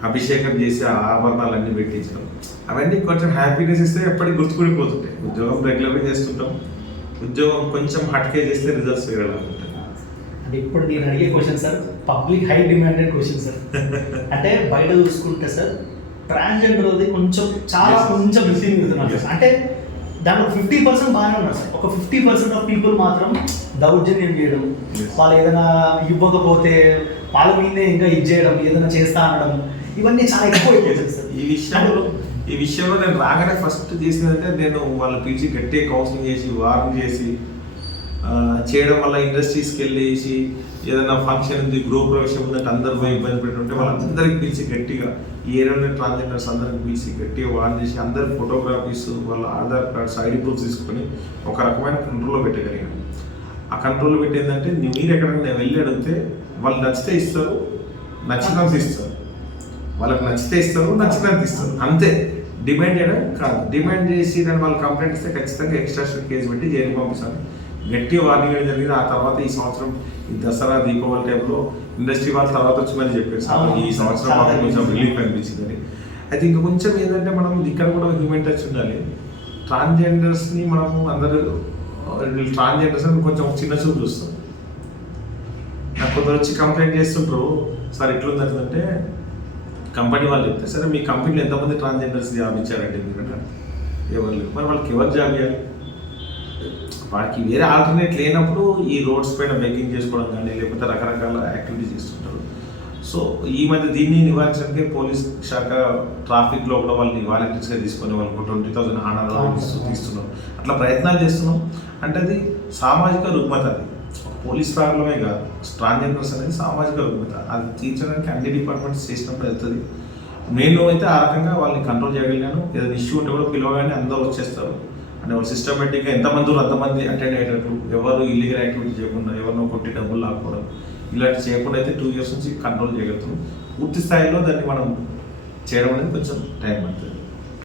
అభిషేకం చేసి ఆ ఆభరణాలన్నీ పెట్టించడం, అవన్నీ కొంచెం హ్యాపీనెస్ ఇస్తే ఎప్పటికి గుర్తుపడిపోతుంటాయి. ఉద్యోగం రెగ్యులర్గా చేస్తుంటాం, ఉద్యోగం కొంచెం హట్కే చేస్తే రిజల్ట్స్ వేరేలా ఉంటాయి. అంటే ఇప్పుడు నేను అడిగే question sir public high demanded question sir. అంటే బయట చూసుకుంటే సార్ ట్రాన్స్జెండర్ అది కొంచెం మిస్సింగ్ అవుతున్నారు సార్. అంటే దాంట్లో 50% బాగానే ఉన్నారు సార్, ఒక 50% ఆఫ్ పీపుల్ మాత్రం దౌర్జన్యం చేయడం, వాళ్ళు ఏదైనా ఇవ్వకపోతే వాళ్ళ మీదే ఇంకా ఇది చేయడం, ఏదైనా చేస్తా అనడం, ఇవన్నీ చాలా ఎక్కువ అయిపోతుంది సార్. ఈ విషయంలో నేను రాగానే ఫస్ట్ చేసిందంటే నేను వాళ్ళ పిలిచి గట్టిగా కౌన్సిలింగ్ చేసి వార్న్ చేసి చేయడం వల్ల ఇండస్ట్రీస్కి వెళ్ళేసి ఏదైనా ఫంక్షన్ ఉంది, గృహ ప్రవేశం ఉందంటే అందరూ పోయి ఇబ్బంది పెట్టుంటే వాళ్ళందరికీ పిలిచి గట్టిగా ఈ ఏరియాలో ట్రాన్స్జెండర్స్ అందరికి పిలిచి గట్టిగా వార్న్ చేసి అందరి ఫోటోగ్రఫీస్ వాళ్ళ ఆధార్ కార్డ్స్ ఐడి ప్రూఫ్ తీసుకొని ఒక రకమైన కంట్రోల్లో పెట్టగలిగాను. ఆ కంట్రోల్లో పెట్టేందంటే మీరు ఎక్కడికైనా వెళ్ళి అడిగితే వాళ్ళు నచ్చితే ఇస్తారు, నచ్చినంత ఇస్తారు, వాళ్ళకి నచ్చితే ఇస్తారు, నచ్చినంత ఇస్తారు, అంతే. డిమాండ్ చేయడం కాదు. డిమాండ్ చేసి దాన్ని వాళ్ళు కంప్లైంట్ ఇస్తే ఖచ్చితంగా ఎక్స్ట్రా కేసు పెట్టి జైలు పంపిస్తాను. గట్టిగా వార్నింగ్ వేయడం జరిగింది. ఆ తర్వాత ఈ సంవత్సరం ఈ దసరా దీపావళి టైంలో ఇండస్ట్రీ వాళ్ళ తర్వాత వచ్చి చెప్పారు సార్ ఈ సంవత్సరం మాకు కొంచెం రిలీఫ్ అనిపించిందని. అయితే ఇంకా కొంచెం ఏంటంటే మనం ఇక్కడ కూడా హ్యూమన్ టచ్ ఉండాలి. ట్రాన్స్జెండర్స్ని మనము అందరూ ట్రాన్స్జెండర్స్ అని కొంచెం చిన్న చూపు చూస్తాం. నాకు కొందరు వచ్చి కంప్లైంట్ చేస్తుంటారు, సార్ ఎట్లుందంటే కంపెనీ వాళ్ళు చెప్తే సరే మీ కంపెనీలో ఎంతమంది ట్రాన్స్జెండర్స్ జాబ్ ఇచ్చారంటే ఎందుకంటే ఎవరు లేవు, మరి వాళ్ళకి ఎవరు జాబ్ ఇవ్వాలి? వాడికి వేరే ఆల్టర్నేట్ లేనప్పుడు ఈ రోడ్స్ పైన బెగ్గింగ్ చేసుకోవడం కానీ లేకపోతే రకరకాల యాక్టివిటీస్ చేస్తుంటారు. సో ఈ మధ్య దీన్ని నివారించడానికి పోలీస్ శాఖ ట్రాఫిక్లో కూడా వాళ్ళని వాలంటీర్స్గా తీసుకొని వాళ్ళకి 20,000 ఆనర్ తీస్తున్నాం. అట్లా ప్రయత్నాలు చేస్తున్నాం. అంటే అది సామాజిక రుగ్మత, అది ఒక పోలీస్ ప్రాబ్లమే కాదు, ట్రాన్స్జెండర్స్ అనేది సామాజిక రుగ్మత. అది తీర్చడానికి అన్ని డిపార్ట్మెంట్స్ చేసినప్పుడు వెళ్తుంది. నేను అయితే ఆ రకంగా వాళ్ళని కంట్రోల్ చేయగలిగాను. ఏదైనా ఇష్యూ ఉంటే కూడా పిలవగానే అందరూ వచ్చేస్తారు. అంటే వాళ్ళు సిస్టమేటిక్గా ఎంతమంది అంతమంది అటెండ్ అయ్యేటట్టు, ఎవరు ఇల్లీగల్ యాక్టివిటీ చేయకుండా, ఎవరినో కొట్టి డబ్బులు లాక్కోవడం ఇలాంటి చేయకుండా అయితే 2 years నుంచి కంట్రోల్ చేయగలుగుతున్నాం. పూర్తి స్థాయిలో దాన్ని మనం చేయడం అనేది కొంచెం టైం పడుతుంది.